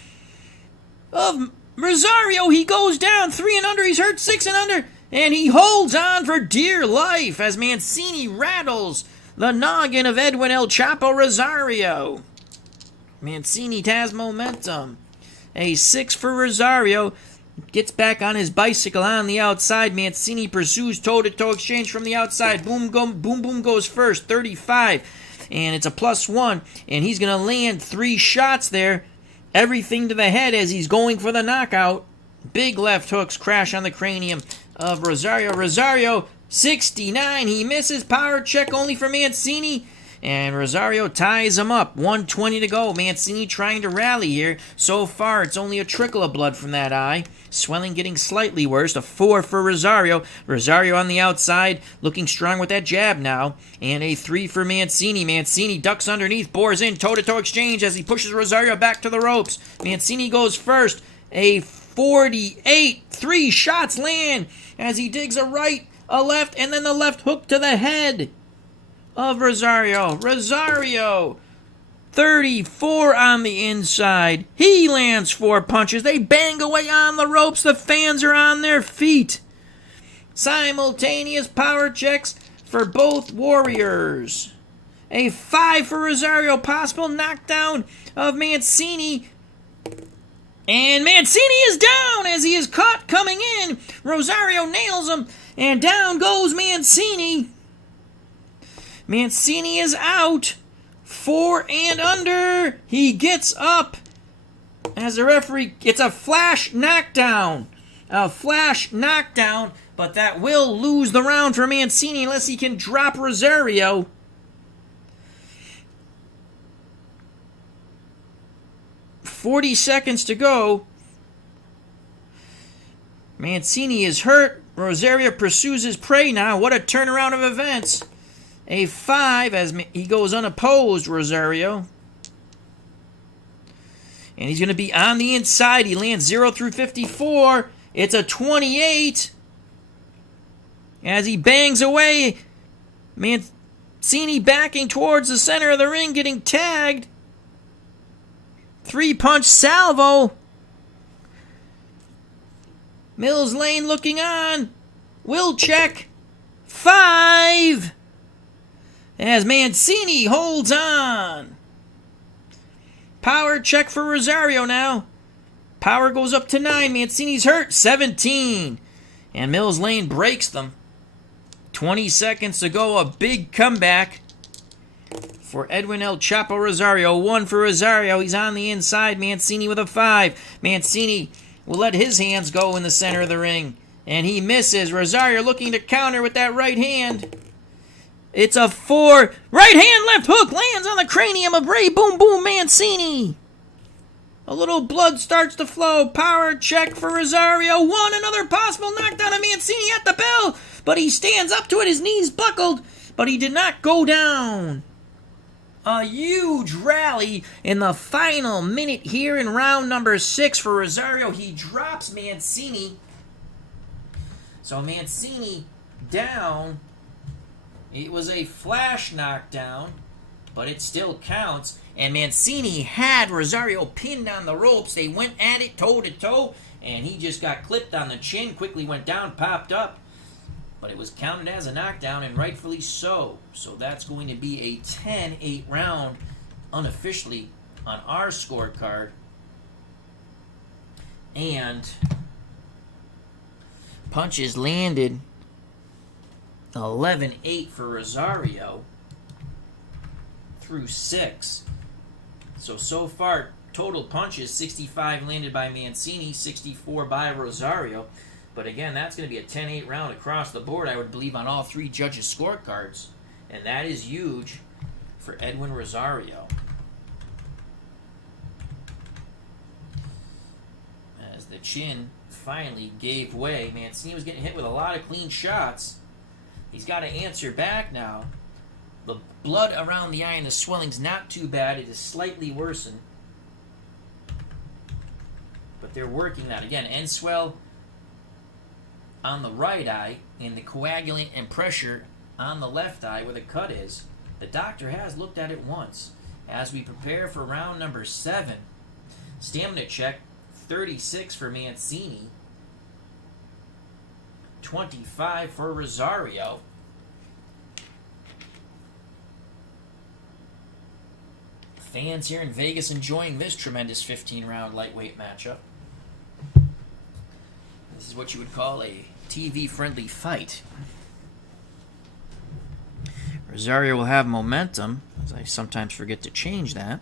of Rosario. He goes down 3 and under. He's hurt 6 and under. And he holds on for dear life as Mancini rattles the noggin of Edwin El Chapo Rosario. Mancini has momentum. A 6 for Rosario. Gets back on his bicycle on the outside. Mancini pursues toe-to-toe exchange from the outside. Boom, boom goes first. 35. And it's a +1. And he's going to land 3 shots there. Everything to the head as he's going for the knockout. Big left hooks crash on the cranium of Rosario. Rosario, 69. He misses. Power check only for Mancini. And Rosario ties him up. 1:20 to go. Mancini trying to rally here. So far, it's only a trickle of blood from that eye. Swelling getting slightly worse. A 4 for Rosario. Rosario on the outside, looking strong with that jab now. And a 3 for Mancini. Mancini ducks underneath, bores in, toe-to-toe exchange as he pushes Rosario back to the ropes. Mancini goes first. A 48. 3 shots land as he digs a right, a left, and then the left hook to the head of Rosario. Rosario, 34 on the inside. He lands 4 punches. They bang away on the ropes. The fans are on their feet. Simultaneous power checks for both warriors. A 5 for Rosario. Possible knockdown of Mancini. And Mancini is down as he is caught coming in. Rosario nails him. And down goes Mancini. Mancini is out. 4 and under. He gets up. As the referee, it's a flash knockdown. A flash knockdown, but that will lose the round for Mancini unless he can drop Rosario. .40 to go. Mancini is hurt. Rosario pursues his prey now. What a turnaround of events. A 5 as he goes unopposed, Rosario. And he's going to be on the inside. He lands 0 through 54. It's a 28. As he bangs away. Mancini backing towards the center of the ring, getting tagged. 3-punch salvo. Mills Lane looking on. Will check. 5. As Mancini holds on. Power check for Rosario now. Power goes up to 9. Mancini's hurt. 17. And Mills Lane breaks them. 20 seconds to go. A big comeback for Edwin El Chapo Rosario. 1 for Rosario. He's on the inside. Mancini with a 5. Mancini will let his hands go in the center of the ring. And he misses. Rosario looking to counter with that right hand. It's a 4. Right hand, left hook lands on the cranium of Ray Boom Boom Mancini. A little blood starts to flow. Power check for Rosario. 1. Another possible knockdown of Mancini at the bell. But he stands up to it. His knees buckled. But he did not go down. A huge rally in the final minute here in round number 6 for Rosario. He drops Mancini. So Mancini down. It was a flash knockdown, but it still counts. And Mancini had Rosario pinned on the ropes. They went at it toe to toe, and he just got clipped on the chin, quickly went down, popped up. But it was counted as a knockdown, and rightfully so. So that's going to be a 10-8 round unofficially on our scorecard. And punches landed 11-8 for Rosario through 6. So far, total punches, 65 landed by Mancini, 64 by Rosario. But again, that's going to be a 10-8 round across the board, I would believe, on all 3 judges' scorecards. And that is huge for Edwin Rosario. As the chin finally gave way, Mancini was getting hit with a lot of clean shots. He's got to answer back now. The blood around the eye and the swelling's not too bad. It is slightly worsened. But they're working that. Again, end swell on the right eye and the coagulant and pressure on the left eye where the cut is. The doctor has looked at it once. As we prepare for round number 7, stamina check, 36 for Mancini. 25 for Rosario. Fans here in Vegas enjoying this tremendous 15-round lightweight matchup. This is what you would call a TV-friendly fight. Rosario will have momentum, as I sometimes forget to change that.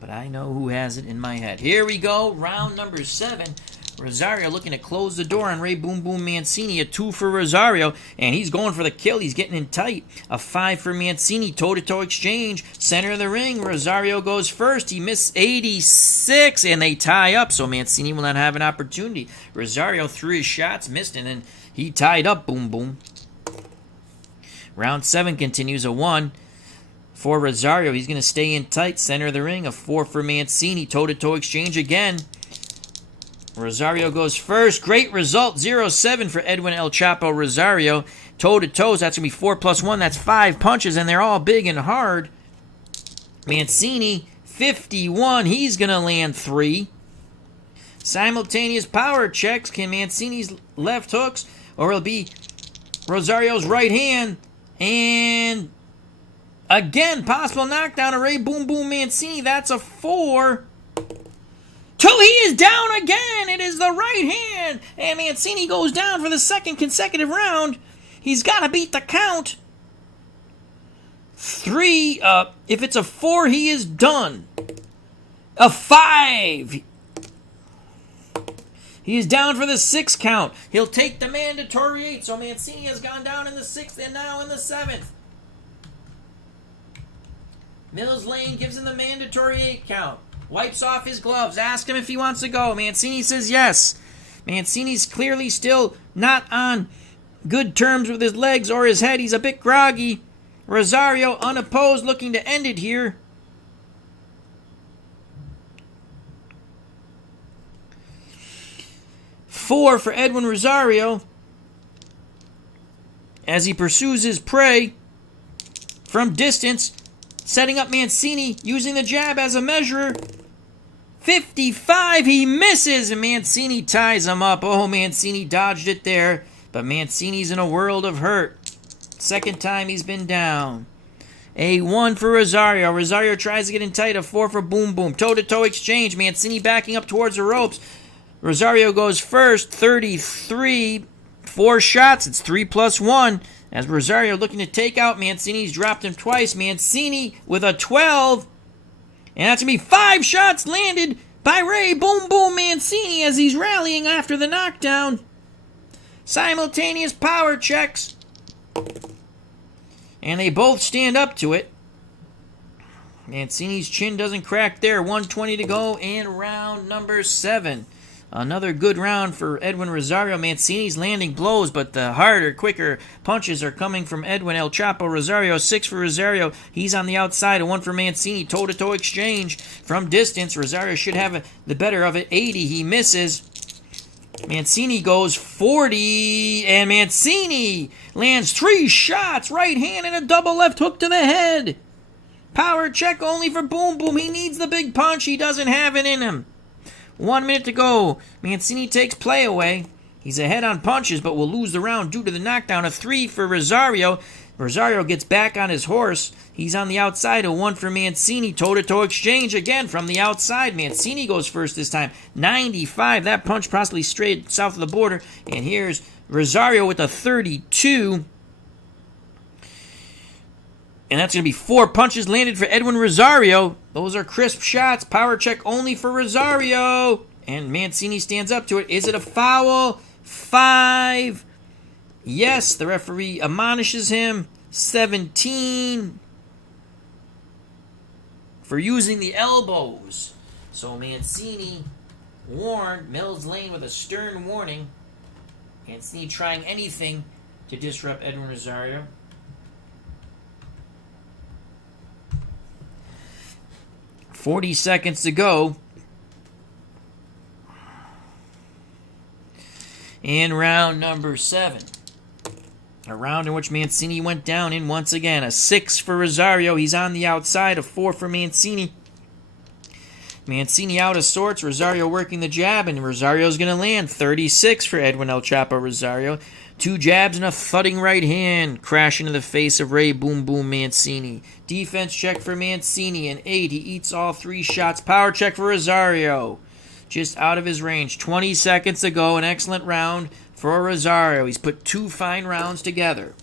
But I know who has it in my head. Here we go, round number 7. Rosario looking to close the door on Ray Boom Boom Mancini. A 2 for Rosario, and he's going for the kill. He's getting in tight. A 5 for Mancini. Toe-to-toe exchange. Center of the ring. Rosario goes first. He missed 86, and they tie up, so Mancini will not have an opportunity. Rosario threw his shots, missed, and then he tied up. Boom Boom. Round 7 continues. A 1 for Rosario. He's going to stay in tight. Center of the ring. A 4 for Mancini. Toe-to-toe exchange again. Rosario goes first. Great result. 0-7 for Edwin El Chapo Rosario. Toe-to-toes. That's going to be 4 plus 1. That's 5 punches, and they're all big and hard. Mancini, 51. He's going to land 3. Simultaneous power checks. Can Mancini's left hooks, or it'll be Rosario's right hand. And again, possible knockdown of Ray Boom Boom Mancini. That's a 4. 2, he is down again. It is the right hand. And Mancini goes down for the 2nd consecutive round. He's got to beat the count. 3. If it's a 4, he is done. A 5. He is down for the 6 count. He'll take the mandatory 8. So Mancini has gone down in the 6th and now in the 7th. Mills Lane gives him the mandatory 8 count. Wipes off his gloves. Asks him if he wants to go. Mancini says yes. Mancini's clearly still not on good terms with his legs or his head. He's a bit groggy. Rosario unopposed, looking to end it here. Four for Edwin Rosario as he pursues his prey from distance, setting up Mancini, using the jab as a measurer. 55, he misses, and Mancini ties him up. Oh, Mancini dodged it there, but Mancini's in a world of hurt. Second time he's been down. A 1 for Rosario. Rosario tries to get in tight. A 4 for Boom Boom. Toe-to-toe exchange. Mancini backing up towards the ropes. Rosario goes first, 33. 4 shots. It's 3 plus 1. As Rosario looking to take out Mancini. He's dropped him twice. Mancini with a 12. And that's going to be 5 shots landed by Ray Boom Boom Mancini as he's rallying after the knockdown. Simultaneous power checks. And they both stand up to it. Mancini's chin doesn't crack there. 1:20 to go in round number 7. Another good round for Edwin Rosario. Mancini's landing blows, but the harder, quicker punches are coming from Edwin El Chapo Rosario. 6 for Rosario. He's on the outside. A 1 for Mancini. Toe-to-toe exchange from distance. Rosario should have the better of it. 80. He misses. Mancini goes 40, and Mancini lands 3 shots. Right hand and a double left hook to the head. Power check only for Boom Boom. He needs the big punch. He doesn't have it in him. 1 minute to go. Mancini takes play away. He's ahead on punches, but will lose the round due to the knockdown. A 3 for Rosario. Rosario gets back on his horse. He's on the outside. A 1 for Mancini. Toe-to-toe exchange again from the outside. Mancini goes first this time. 95. That punch possibly straight south of the border. And here's Rosario with a 32. And that's going to be 4 punches landed for Edwin Rosario. Those are crisp shots. Power check only for Rosario. And Mancini stands up to it. Is it a foul? 5. Yes, the referee admonishes him. 17 for using the elbows. So Mancini warned Mills Lane with a stern warning. Mancini trying anything to disrupt Edwin Rosario. .40 seconds to go. In round number 7. A round in which Mancini went down in once again. A 6 for Rosario. He's on the outside. A 4 for Mancini. Mancini out of sorts. Rosario working the jab, and Rosario's going to land. 36 for Edwin El Chapo Rosario. 2 jabs and a thudding right hand. Crash into the face of Ray Boom Boom Mancini. Defense check for Mancini. An 8. He eats all 3 shots. Power check for Rosario. Just out of his range. 20 seconds to go. An excellent round for Rosario. He's put 2 fine rounds together.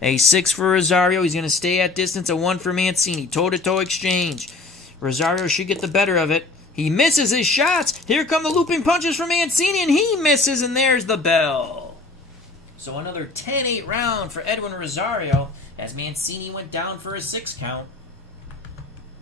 A 6 for Rosario. He's going to stay at distance. A 1 for Mancini. Toe-to-toe exchange. Rosario should get the better of it. He misses his shots. Here come the looping punches from Mancini, and he misses, and there's the bell. So another 10-8 round for Edwin Rosario as Mancini went down for a 6 count.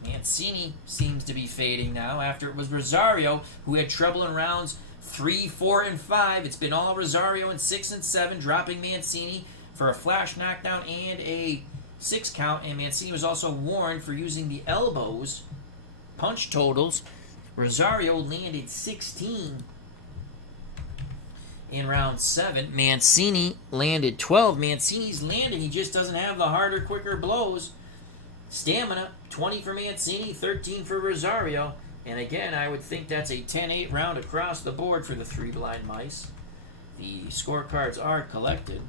Mancini seems to be fading now after it was Rosario who had trouble in rounds 3, 4, and 5. It's been all Rosario in 6 and 7, dropping Mancini for a flash knockdown and a 6 count. And Mancini was also warned for using the elbows. Punch totals. Rosario landed 16 in round 7. Mancini landed 12. Mancini's landing. He just doesn't have the harder, quicker blows. Stamina, 20 for Mancini, 13 for Rosario. And again, I would think that's a 10-8 round across the board for the 3 blind mice. The scorecards are collected.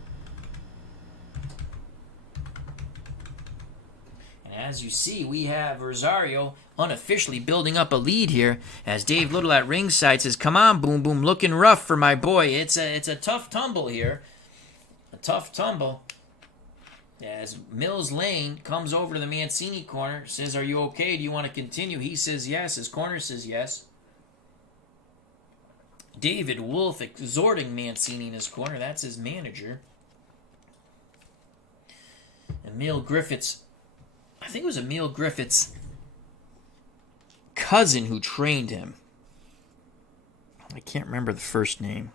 And as you see, we have Rosario unofficially building up a lead here as Dave Little at ringside says, "Come on, Boom Boom, looking rough for my boy." It's a tough tumble here. A tough tumble. As Mills Lane comes over to the Mancini corner, says, "Are you okay? Do you want to continue?" He says yes. His corner says yes. David Wolf exhorting Mancini in his corner. That's his manager. Emil Griffith's, I think it was Emil Griffith's cousin who trained him. I can't remember the first name.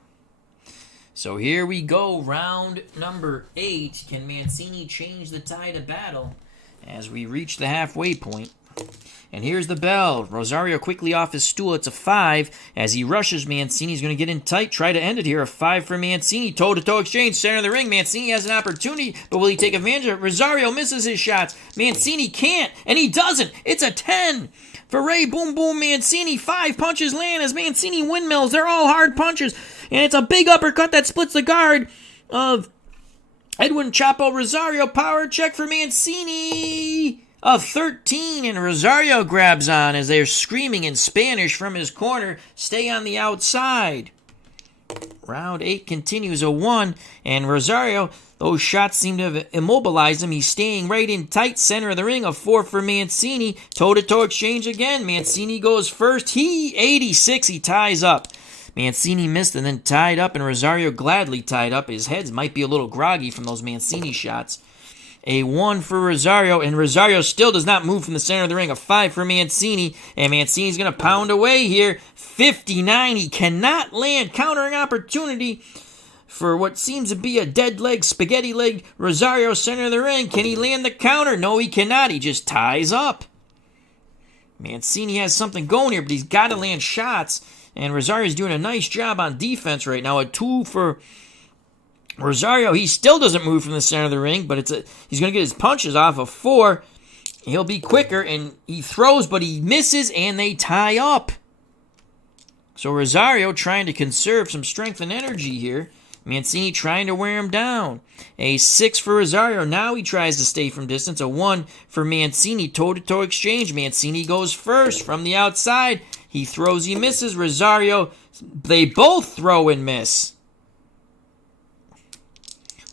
So here we go, round number 8. Can Mancini change the tide of battle as we reach the halfway point? And here's the bell. Rosario quickly off his stool. It's a 5. As he rushes Mancini, he's going to get in tight, try to end it here. A 5 for Mancini. Toe-to-toe exchange, center of the ring. Mancini has an opportunity, but will he take advantage of it? Rosario misses his shots. Mancini can't, and he doesn't. It's a 10 for Ray Boom Boom Mancini. 5 punches land as Mancini windmills. They're all hard punches, and it's a big uppercut that splits the guard of Edwin Chapo Rosario. Power check for Mancini. A 13, and Rosario grabs on as they're screaming in Spanish from his corner, "Stay on the outside." Round 8 continues, a 1, and Rosario, those shots seem to have immobilized him. He's staying right in tight center of the ring. A 4 for Mancini. Toe-to-toe exchange again. Mancini goes first. 86, he ties up. Mancini missed and then tied up, and Rosario gladly tied up. His head might be a little groggy from those Mancini shots. A 1 for Rosario, and Rosario still does not move from the center of the ring. A 5 for Mancini, and Mancini's going to pound away here. 59, he cannot land. Countering opportunity for what seems to be a dead leg, spaghetti leg. Rosario, center of the ring. Can he land the counter? No, he cannot. He just ties up. Mancini has something going here, but he's got to land shots, and Rosario's doing a nice job on defense right now. A 2 for Rosario. He still doesn't move from the center of the ring, but he's going to get his punches off. A 4. He'll be quicker, and he throws, but he misses, and they tie up. So Rosario trying to conserve some strength and energy here. Mancini trying to wear him down. A 6 for Rosario. Now he tries to stay from distance. A 1 for Mancini. Toe-to-toe exchange. Mancini goes first from the outside. He throws, he misses. Rosario, they both throw and miss.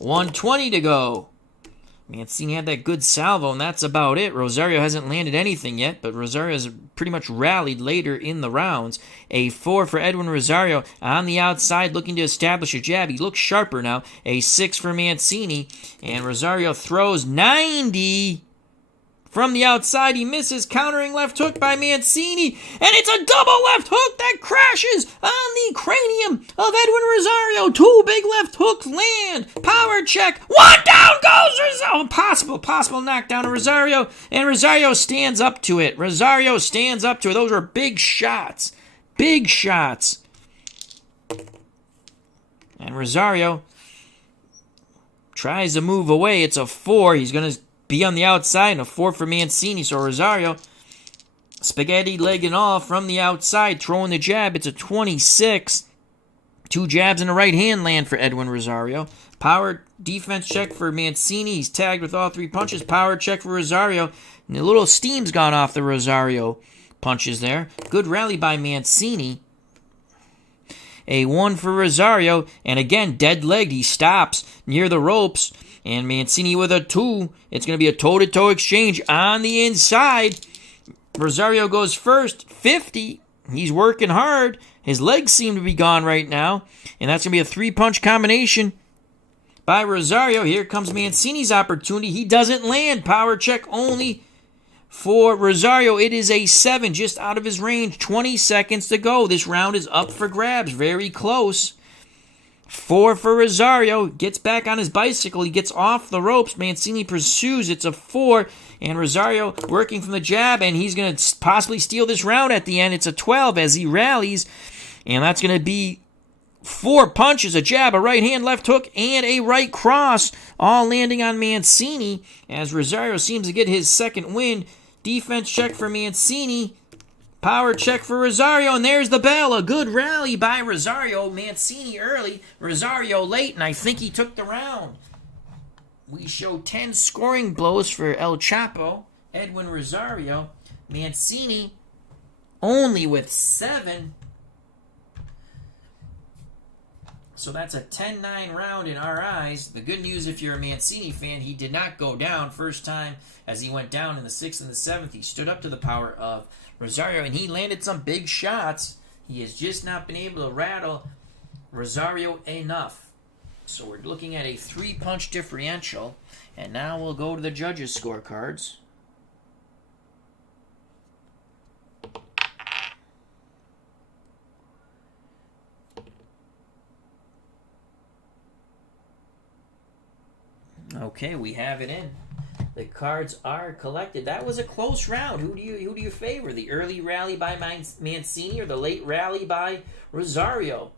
1:20 to go. Mancini had that good salvo, and that's about it. Rosario hasn't landed anything yet, but Rosario has pretty much rallied later in the rounds. A 4 for Edwin Rosario on the outside, looking to establish a jab. He looks sharper now. A 6 for Mancini, and Rosario throws 90. From the outside, he misses. Countering left hook by Mancini. And it's a double left hook that crashes on the cranium of Edwin Rosario. 2 big left hooks land. Power check. 1 down goes Rosario. Possible knockdown of Rosario. And Rosario stands up to it. Rosario stands up to it. Those were big shots. Big shots. And Rosario tries to move away. It's a 4. He's going to be on the outside, and a 4 for Mancini. So Rosario, spaghetti leg and all from the outside, throwing the jab. It's a 26. 2 jabs and a right hand land for Edwin Rosario. Power defense check for Mancini. He's tagged with all 3 punches. Power check for Rosario. And a little steam's gone off the Rosario punches there. Good rally by Mancini. A 1 for Rosario. And again, dead legged. He stops near the ropes. And Mancini with a 2. It's going to be a toe-to-toe exchange on the inside. Rosario goes first. 50. He's working hard. His legs seem to be gone right now. And that's going to be a 3-punch combination by Rosario. Here comes Mancini's opportunity. He doesn't land. Power check only for Rosario. It is a 7, just out of his range. 20 seconds to go. This round is up for grabs. Very close. 4 for Rosario. Gets back on his bicycle. He gets off the ropes. Mancini pursues. It's a 4. And Rosario working from the jab. And he's going to possibly steal this round at the end. It's a 12 as he rallies. And that's going to be 4 punches. A jab, a right hand, left hook, and a right cross. All landing on Mancini. As Rosario seems to get his second win. Defense check for Mancini. Power check for Rosario, and there's the bell. A good rally by Rosario. Mancini early, Rosario late, and I think he took the round. We show 10 scoring blows for El Chapo, Edwin Rosario. Mancini only with 7. So that's a 10-9 round in our eyes. The good news, if you're a Mancini fan, he did not go down. First time as he went down in the 6th and the 7th, he stood up to the power of Rosario, and he landed some big shots. He has just not been able to rattle Rosario enough. So we're looking at a 3-punch differential. And now we'll go to the judges' scorecards. Okay, we have it in. The cards are collected. That was a close round. Who do you favor? The early rally by Mancini or the late rally by Rosario?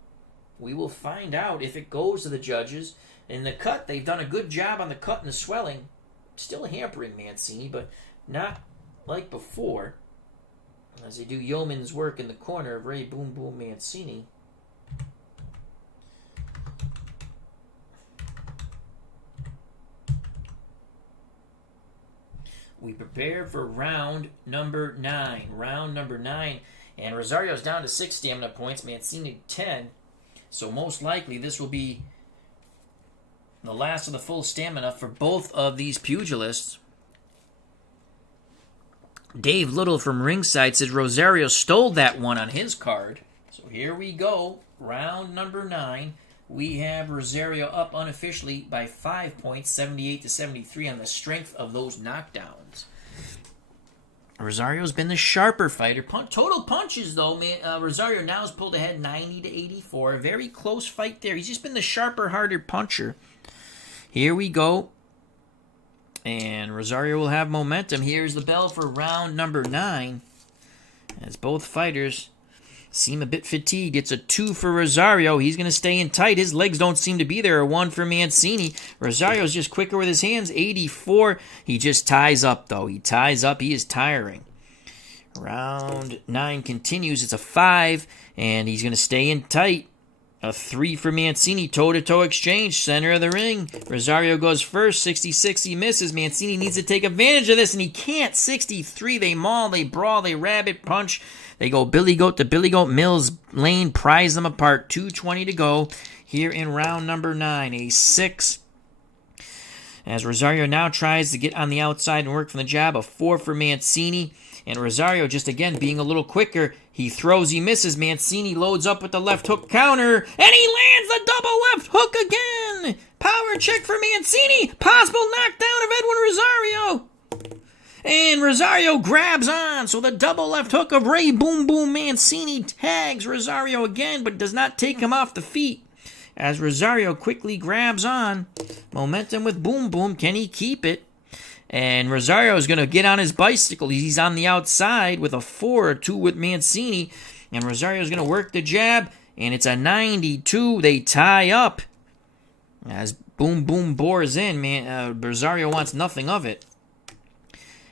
We will find out if it goes to the judges. In the cut, they've done a good job on the cut and the swelling. Still hampering Mancini, but not like before. As they do yeoman's work in the corner of Ray Boom Boom Mancini. We prepare for round number 9. Round number 9. And Rosario's down to 6 stamina points. Mancini 10. So most likely this will be the last of the full stamina for both of these pugilists. Dave Little from Ringside says Rosario stole that one on his card. So here we go. Round number 9. We have Rosario up unofficially by 5 points, 78-73, on the strength of those knockdowns. Rosario's been the sharper fighter. Total punches, though, Rosario now has pulled ahead 90-84. A very close fight there. He's just been the sharper, harder puncher. Here we go. And Rosario will have momentum. Here's the bell for round number 9. As both fighters seem a bit fatigued. It's a 2 for Rosario. He's going to stay in tight. His legs don't seem to be there. A 1 for Mancini. Rosario's just quicker with his hands. 84. He just ties up, though. He ties up. He is tiring. Round 9 continues. It's a 5, and he's going to stay in tight. A 3 for Mancini. Toe-to-toe exchange. Center of the ring. Rosario goes first. 66. He misses. Mancini needs to take advantage of this, and he can't. 63. They maul. They brawl. They rabbit punch. They go Billy Goat to Billy Goat. Mills Lane pries them apart. 2:20 to go here in round number 9. A 6. As Rosario now tries to get on the outside and work from the jab. A 4 for Mancini. And Rosario just again being a little quicker. He throws, he misses. Mancini loads up with the left hook counter. And he lands the double left hook again. Power check for Mancini. Possible knockdown of Edwin Rosario. And Rosario grabs on. So the double left hook of Ray Boom Boom Mancini tags Rosario again, but does not take him off the feet. As Rosario quickly grabs on. Momentum with Boom Boom. Can he keep it? And Rosario is going to get on his bicycle. He's on the outside with a 4 or 2 with Mancini. And Rosario is going to work the jab. And it's a 92. They tie up. As Boom Boom bores in, Rosario wants nothing of it.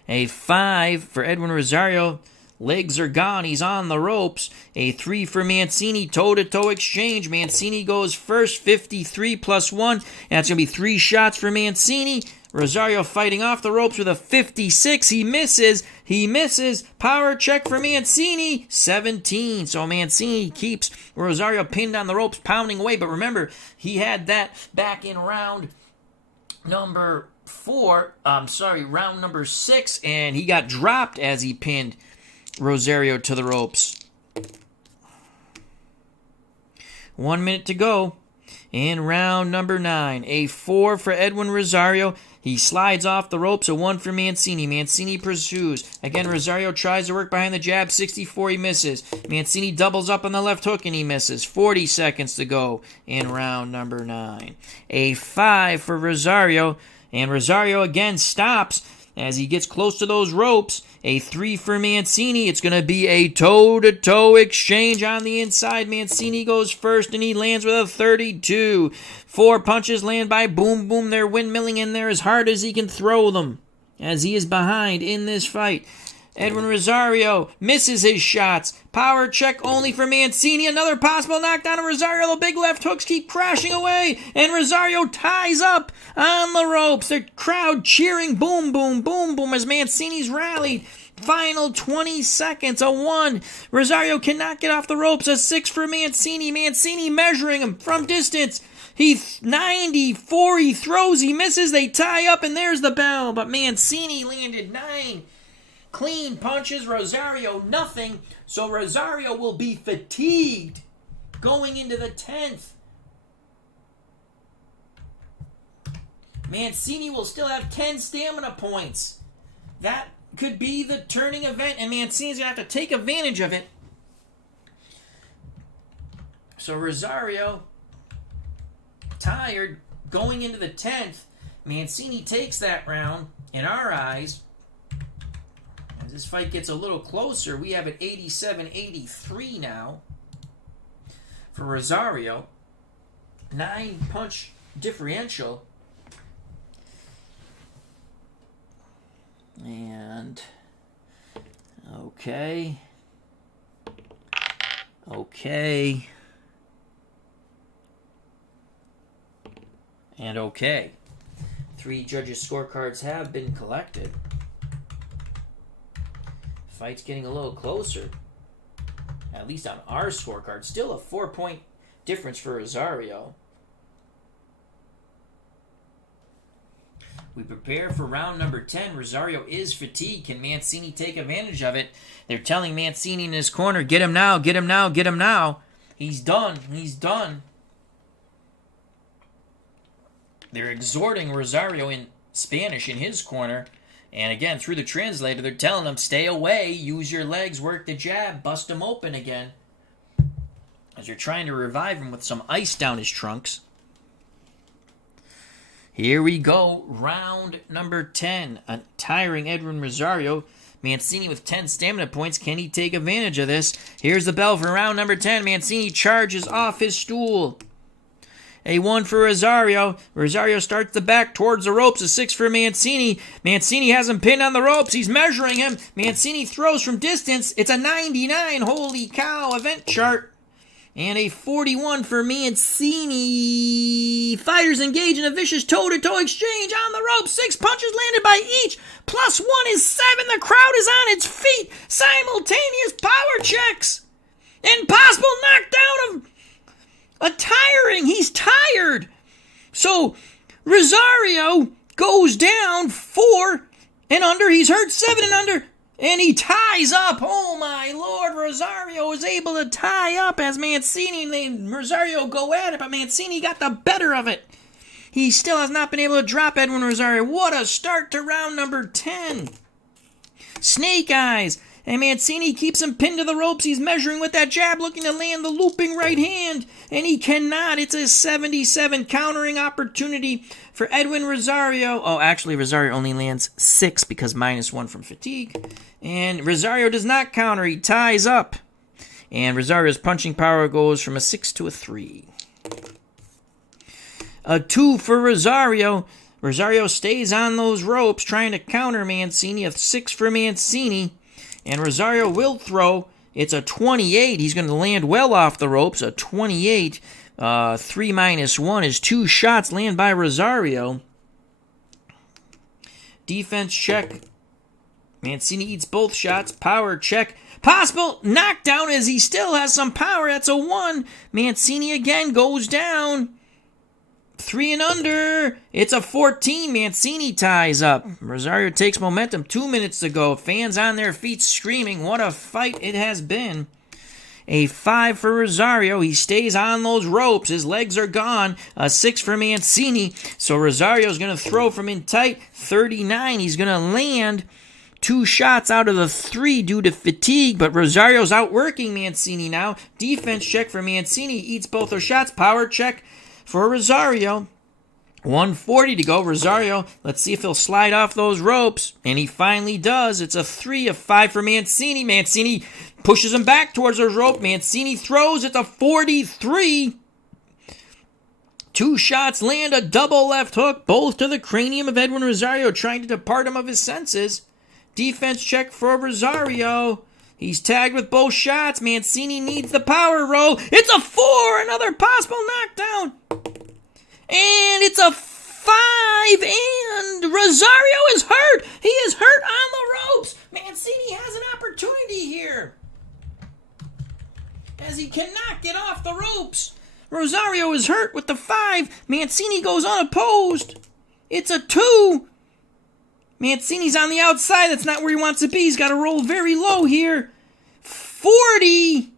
A 5 for Edwin Rosario. Legs are gone. He's on the ropes. A 3 for Mancini. Toe-to-toe exchange. Mancini goes first. 53 plus 1. That's going to be 3 shots for Mancini. Rosario fighting off the ropes with a 56. He misses. He misses. Power check for Mancini. 17. So Mancini keeps Rosario pinned on the ropes, pounding away. But remember, he had that back in round number 6, and he got dropped as he pinned Rosario to the ropes. 1 minute to go in round number 9. A 4 for Edwin Rosario. He slides off the ropes. A 1 for Mancini. Mancini pursues. Again, Rosario tries to work behind the jab. 64, he misses. Mancini doubles up on the left hook, and he misses. 40 seconds to go in round number 9. A 5 for Rosario. And Rosario again stops as he gets close to those ropes. A 3 for Mancini. It's going to be a toe-to-toe exchange on the inside. Mancini goes first, and he lands with a 32. 4 punches land by Boom Boom. They're windmilling in there as hard as he can throw them, as he is behind in this fight. Edwin Rosario misses his shots. Power check only for Mancini. Another possible knockdown of Rosario. The big left hooks keep crashing away. And Rosario ties up on the ropes. The crowd cheering boom, boom, boom, boom as Mancini's rallied. Final 20 seconds, a 1. Rosario cannot get off the ropes. A 6 for Mancini. Mancini measuring him from distance. 94, he throws, he misses, they tie up, and there's the bell. But Mancini landed 9 clean punches, Rosario nothing. So Rosario will be fatigued going into the 10th. Mancini will still have 10 stamina points. That could be the turning event, and Mancini's going to have to take advantage of it. So Rosario, tired, going into the 10th. Mancini takes that round. In our eyes, as this fight gets a little closer, we have it 87-83 now for Rosario. 9-punch differential. And okay. And okay. 3 judges' scorecards have been collected. Fight's getting a little closer. At least on our scorecard. Still a 4-point difference for Rosario. We prepare for round number 10. Rosario is fatigued. Can Mancini take advantage of it? They're telling Mancini in his corner, get him now, get him now, get him now. He's done. He's done. They're exhorting Rosario in Spanish in his corner. And again, through the translator, they're telling him, stay away, use your legs, work the jab, bust him open again. As they're trying to revive him with some ice down his trunks. Here we go, round number 10. A tiring Edwin Rosario. Mancini with 10 stamina points. Can he take advantage of this? Here's the bell for round number 10. Mancini charges off his stool. A 1 for Rosario. Rosario starts the back towards the ropes. A 6 for Mancini. Mancini has him pinned on the ropes. He's measuring him. Mancini throws from distance. It's a 99. Holy cow, event chart. And a 41 for Mancini. Fighters engage in a vicious toe-to-toe exchange on the ropes. 6 punches landed by each. +1 is 7. The crowd is on its feet. Simultaneous power checks. And possible knockdown of a tiring. He's tired. So Rosario goes down 4 and under. He's hurt 7 and under. And he ties up. Oh, my Lord. Rosario is able to tie up as Mancini and Rosario go at it. But Mancini got the better of it. He still has not been able to drop Edwin Rosario. What a start to round number 10. Snake eyes. And Mancini keeps him pinned to the ropes. He's measuring with that jab, looking to land the looping right hand. And he cannot. It's a 77 countering opportunity for Edwin Rosario. Oh, actually, Rosario only lands 6 because -1 from fatigue. And Rosario does not counter. He ties up. And Rosario's punching power goes from a 6 to a 3. A 2 for Rosario. Rosario stays on those ropes trying to counter Mancini. A 6 for Mancini. And Rosario will throw. It's a 28. He's going to land well off the ropes. A 28. 3 -1 is 2 shots land by Rosario. Defense check. Mancini eats both shots. Power check. Possible knockdown as he still has some power. That's a 1. Mancini again goes down. 3 and under. It's a 14. Mancini ties up. Rosario takes momentum. 2 minutes to go. Fans on their feet screaming. What a fight it has been. A 5 for Rosario. He stays on those ropes. His legs are gone. A 6 for Mancini. So Rosario's going to throw from in tight. 39. He's going to land 2 shots out of the 3 due to fatigue, but Rosario's outworking Mancini now. Defense check for Mancini. Eats both those shots. Power check for Rosario. 1:40 to go. Rosario, let's see if he'll slide off those ropes. And he finally does. It's a 3, a 5 for Mancini. Mancini pushes him back towards those ropes. Mancini throws. It's a 43. 2 shots land, a double left hook, both to the cranium of Edwin Rosario, trying to depart him of his senses. Defense check for Rosario. He's tagged with both shots. Mancini needs the power roll. It's a 4, another possible knockdown. And it's a 5, and Rosario is hurt. He is hurt on the ropes. Mancini has an opportunity here, as he cannot get off the ropes. Rosario is hurt with the 5. Mancini goes unopposed. It's a 2. Mancini's on the outside. That's not where he wants to be. He's got to roll very low here. 40.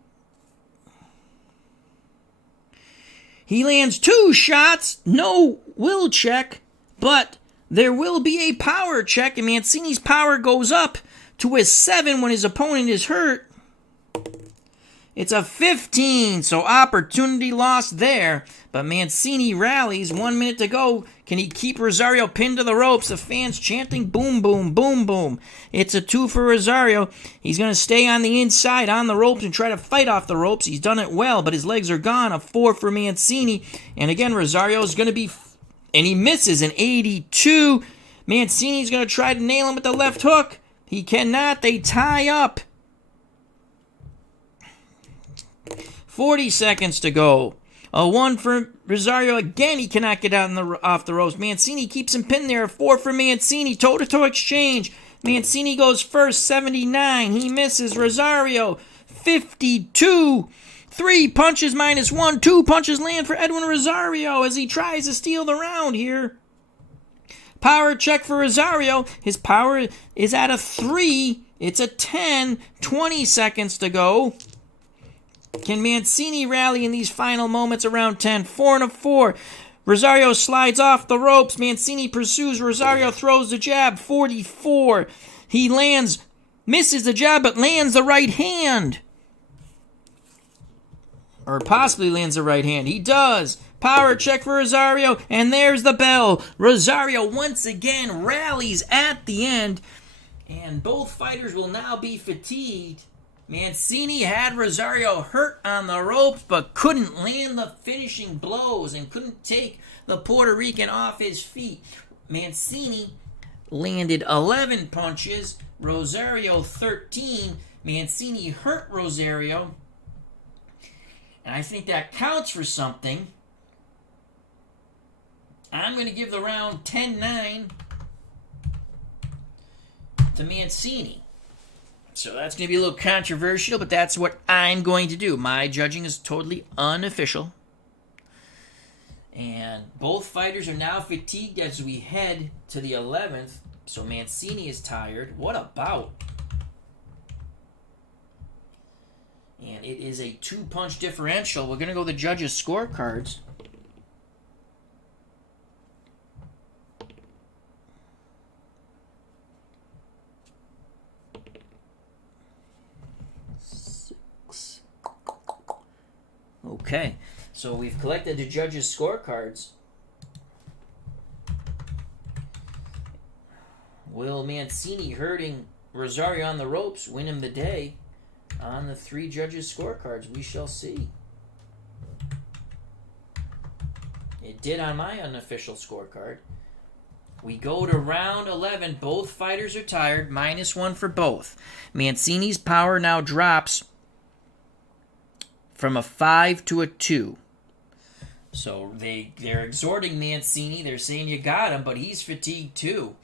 He lands 2 shots. No will check, but there will be a power check, and Mancini's power goes up to a 7 when his opponent is hurt. It's a 15, so opportunity lost there. But Mancini rallies. 1 minute to go. Can he keep Rosario pinned to the ropes? The fans chanting boom, boom, boom, boom. It's a 2 for Rosario. He's going to stay on the inside on the ropes and try to fight off the ropes. He's done it well, but his legs are gone. A 4 for Mancini. And again, Rosario's going to be... And he misses an 82. Mancini's going to try to nail him with the left hook. He cannot. They tie up. 40 seconds to go. A 1 for Rosario. Again, he cannot get out off the ropes. Mancini keeps him pinned there. A 4 for Mancini. Toe-to-toe exchange. Mancini goes first, 79. He misses. Rosario, 52. 3 punches minus 1. 2 punches land for Edwin Rosario as he tries to steal the round here. Power check for Rosario. His power is at a 3. It's a 10. 20 seconds to go. Can Mancini rally in these final moments around 10? 4 and a 4. Rosario slides off the ropes. Mancini pursues. Rosario throws the jab. 44. He lands, misses the jab, but lands the right hand. Or possibly lands the right hand. He does. Power check for Rosario. And there's the bell. Rosario once again rallies at the end. And both fighters will now be fatigued. Mancini had Rosario hurt on the ropes, but couldn't land the finishing blows and couldn't take the Puerto Rican off his feet. Mancini landed 11 punches, Rosario 13. Mancini hurt Rosario, and I think that counts for something. I'm going to give the round 10-9 to Mancini. So that's going to be a little controversial, but that's what I'm going to do. My judging is totally unofficial. And both fighters are now fatigued as we head to the 11th. So Mancini is tired. What a bout. And it is a 2-punch differential. We're going to go to the judges' scorecards. Okay, so we've collected the judges' scorecards. Will Mancini hurting Rosario on the ropes win him the day? On the 3 judges' scorecards, we shall see. It did on my unofficial scorecard. We go to round 11. Both fighters are tired. -1 for both. Mancini's power now drops from a 5 to a 2. So they're exhorting Mancini. They're saying you got him, but he's fatigued too.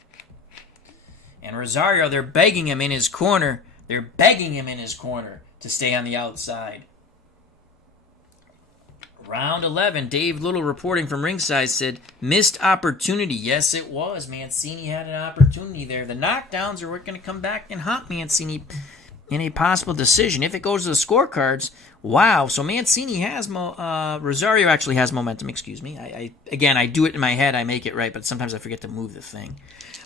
And Rosario, they're begging him in his corner. They're begging him in his corner to stay on the outside. Round 11, Dave Little reporting from ringside said, missed opportunity. Yes, it was. Mancini had an opportunity there. The knockdowns are going to come back and haunt Mancini in a possible decision. If it goes to the scorecards, wow. So Mancini has, Rosario actually has momentum, excuse me. I do it in my head, I make it right, but sometimes I forget to move the thing.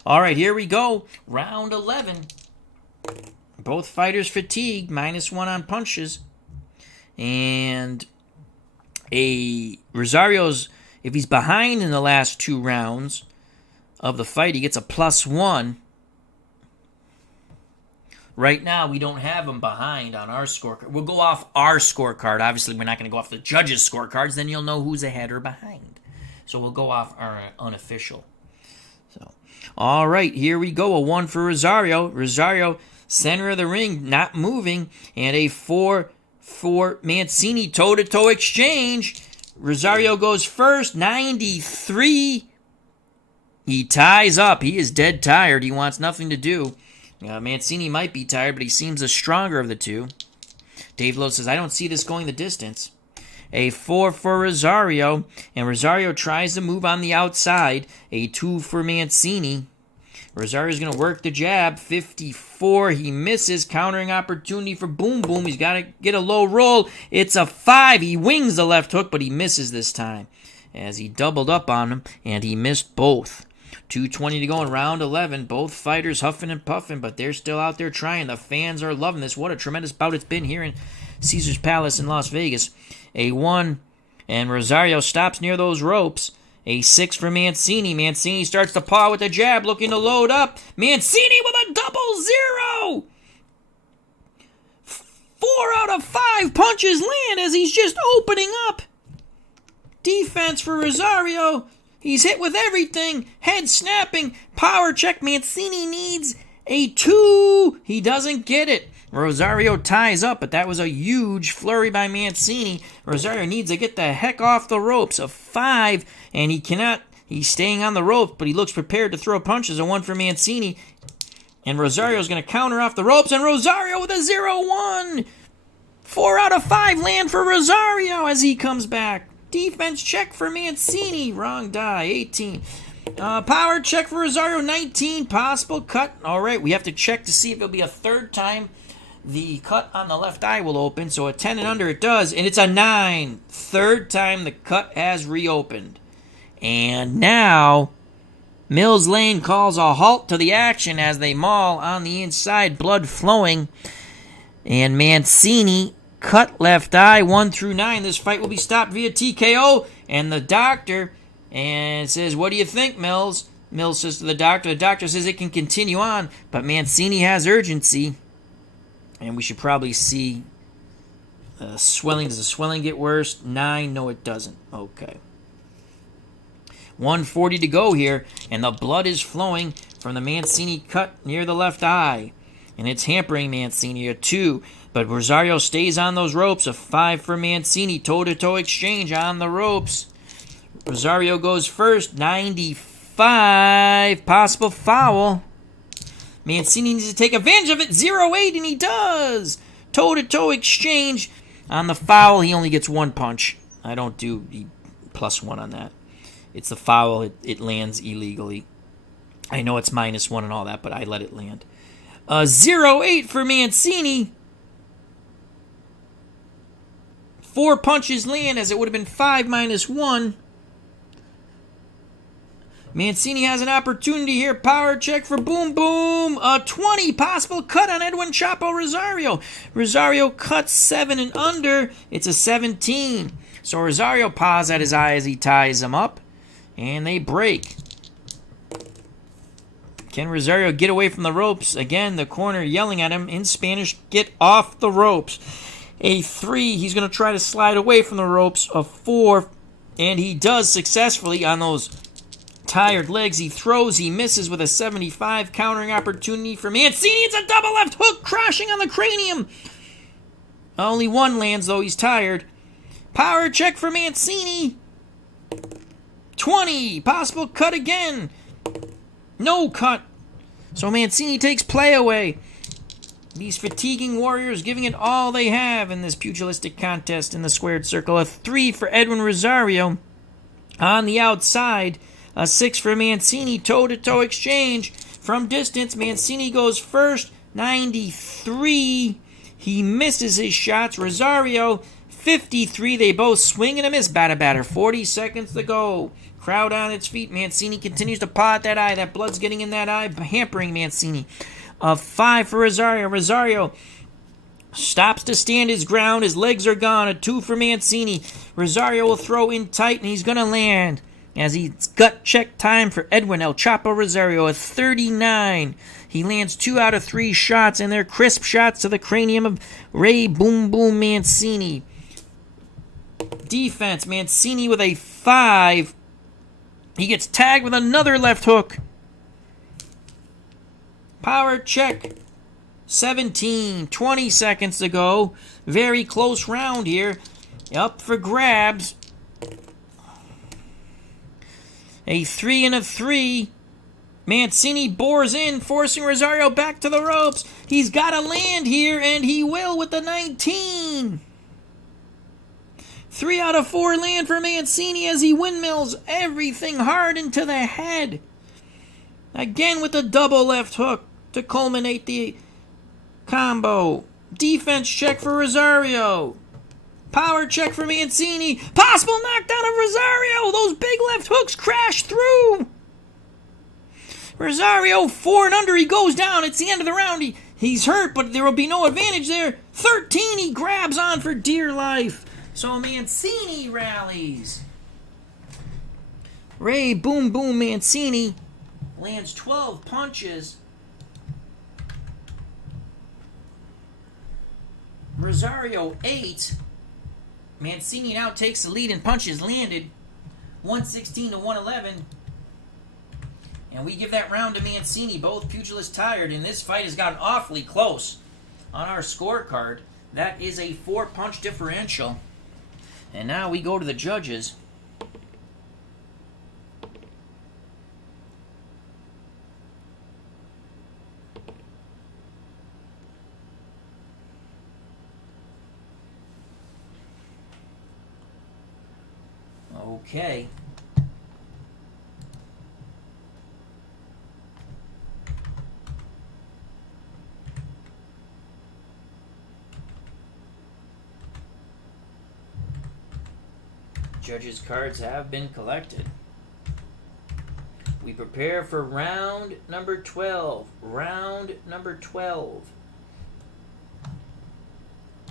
All right, here we go. Round 11. Both fighters fatigued, -1 on punches. And Rosario's, if he's behind in the last 2 rounds of the fight, he gets a +1. Right now, we don't have him behind on our scorecard. We'll go off our scorecard. Obviously, we're not going to go off the judges' scorecards. Then you'll know who's ahead or behind. So we'll go off our unofficial. So All right, here we go. A 1 for Rosario. Rosario, center of the ring, not moving. And a 4 for Mancini. Toe-to-toe exchange. Rosario goes first, 93. He ties up. He is dead tired. He wants nothing to do. Mancini might be tired, but he seems the stronger of the two. Dave Lowe says, I don't see this going the distance. A 4 for Rosario, and Rosario tries to move on the outside. A 2 for Mancini. Rosario's going to work the jab. 54. He misses. Countering opportunity for Boom Boom. He's got to get a low roll. It's a 5. He wings the left hook, but he misses this time as he doubled up on him, and he missed both. 2:20 to go in round 11. Both fighters huffing and puffing, but they're still out there trying. The fans are loving this. What a tremendous bout it's been here in Caesars Palace in Las Vegas. A 1, and Rosario stops near those ropes. A 6 for Mancini. Mancini starts to paw with the jab, looking to load up. Mancini with a 0-0. 4 out of 5 punches land as he's just opening up. Defense for Rosario. He's hit with everything. Head snapping. Power check. Mancini needs a 2. He doesn't get it. Rosario ties up, but that was a huge flurry by Mancini. Rosario needs to get the heck off the ropes. A 5, and he cannot. He's staying on the ropes, but he looks prepared to throw punches. A 1 for Mancini. And Rosario's going to counter off the ropes, and Rosario with a 0-1. 4 out of 5 land for Rosario as he comes back. Defense check for Mancini. Wrong die. 18. Power check for Rosario. 19. Possible cut. All right, we have to check to see if it'll be a third time the cut on the left eye will open. So a 10 and under it does, and it's a 9. Third time the cut has reopened. And now Mills Lane calls a halt to the action as they maul on the inside, blood flowing. And Mancini cut left eye, 1 through 9. This fight will be stopped via TKO. And the doctor says, what do you think, Mills? Mills says to the doctor says it can continue on, but Mancini has urgency. And we should probably see swelling. Does the swelling get worse? 9. No, it doesn't. Okay. 1:40 to go here, and the blood is flowing from the Mancini cut near the left eye. And it's hampering Mancini. A 2. But Rosario stays on those ropes. A 5 for Mancini. Toe-to-toe exchange on the ropes. Rosario goes first. 95. Possible foul. Mancini needs to take advantage of it. 0-8, and he does. Toe-to-toe exchange. On the foul, he only gets 1 punch. I don't do +1 on that. It's the foul. It lands illegally. I know it's -1 and all that, but I let it land. 0-8 for Mancini. 4 punches land as it would have been 5 -1. Mancini has an opportunity here. Power check for Boom Boom. A 20. Possible cut on Edwin Chapo Rosario. Rosario cuts 7 and under. It's a 17. So Rosario paws at his eye as he ties him up. And they break. Can Rosario get away from the ropes? Again, the corner yelling at him in Spanish, get off the ropes. A 3. He's going to try to slide away from the ropes. A 4. And he does successfully on those tired legs. He throws, he misses with a 75. Countering opportunity for Mancini. It's a double left hook crashing on the cranium. Only 1 lands, though. He's tired. Power check for Mancini. 20. Possible cut again. No cut. So Mancini takes play away. These fatiguing warriors giving it all they have in this pugilistic contest in the squared circle. A 3 for Edwin Rosario on the outside. A 6 for Mancini. Toe-to-toe exchange. From distance, Mancini goes first. 93. He misses his shots. Rosario, 53. They both swing and a miss. Batter. 40 seconds to go. Crowd on its feet. Mancini continues to paw at that eye. That blood's getting in that eye, hampering Mancini. A 5 for Rosario. Rosario stops to stand his ground. His legs are gone. A 2 for Mancini. Rosario will throw in tight, and he's going to land. As he's gut check time for Edwin El Chapo Rosario. A 39. He lands 2 out of 3 shots, and they're crisp shots to the cranium of Ray Boom Boom Mancini. Defense, Mancini with a 5. He gets tagged with another left hook. Power check. 17, 20 seconds to go. Very close round here. Up for grabs. A 3 and a 3. Mancini bores in, forcing Rosario back to the ropes. He's got to land here, and he will with the 19. 3 out of 4 land for Mancini as he windmills everything hard into the head. Again with the double left hook to culminate the combo. Defense check for Rosario. Power check for Mancini. Possible knockdown of Rosario. Those big left hooks crash through. Rosario 4 and under. He goes down. It's the end of the round. He's hurt, but there will be no advantage there. 13. He grabs on for dear life. So Mancini rallies. Ray Boom Boom Mancini lands 12 punches. Rosario 8. Mancini now takes the lead in punches landed, 116 to 111. And we give that round to Mancini. Both pugilists tired, and this fight has gotten awfully close on our scorecard. That is a 4-punch differential. And now we go to the judges. Okay. Judges' cards have been collected. We prepare for round number 12. Round number 12.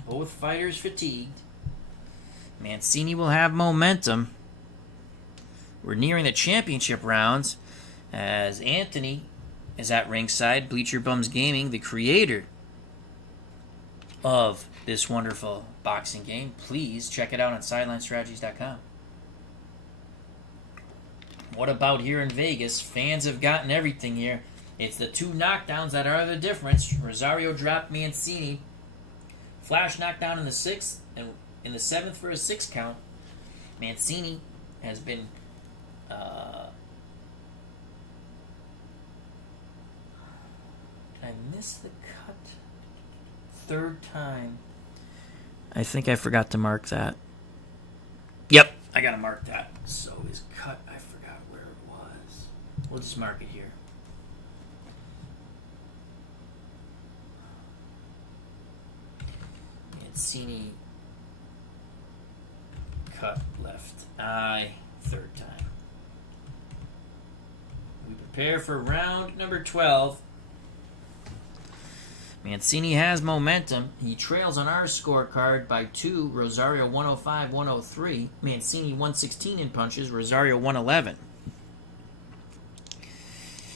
Both fighters fatigued. Mancini will have momentum. We're nearing the championship rounds as Anthony is at ringside. Bleacher Bums Gaming, the creator of this wonderful boxing game. Please check it out on SidelineStrategies.com. What about here in Vegas? Fans have gotten everything here. It's the 2 knockdowns that are the difference. Rosario dropped Mancini. Flash knockdown in the 6th and in the 7th for a 6 count. Mancini has been I missed the cut 3rd time. I think I forgot to mark that. Yep, I gotta mark that. So his cut, I forgot where it was. We'll just mark it here. Mancini cut left eye 3rd time. We prepare for round number 12. Mancini has momentum. He trails on our scorecard by 2. Rosario 105, 103. Mancini 116 in punches. Rosario 111.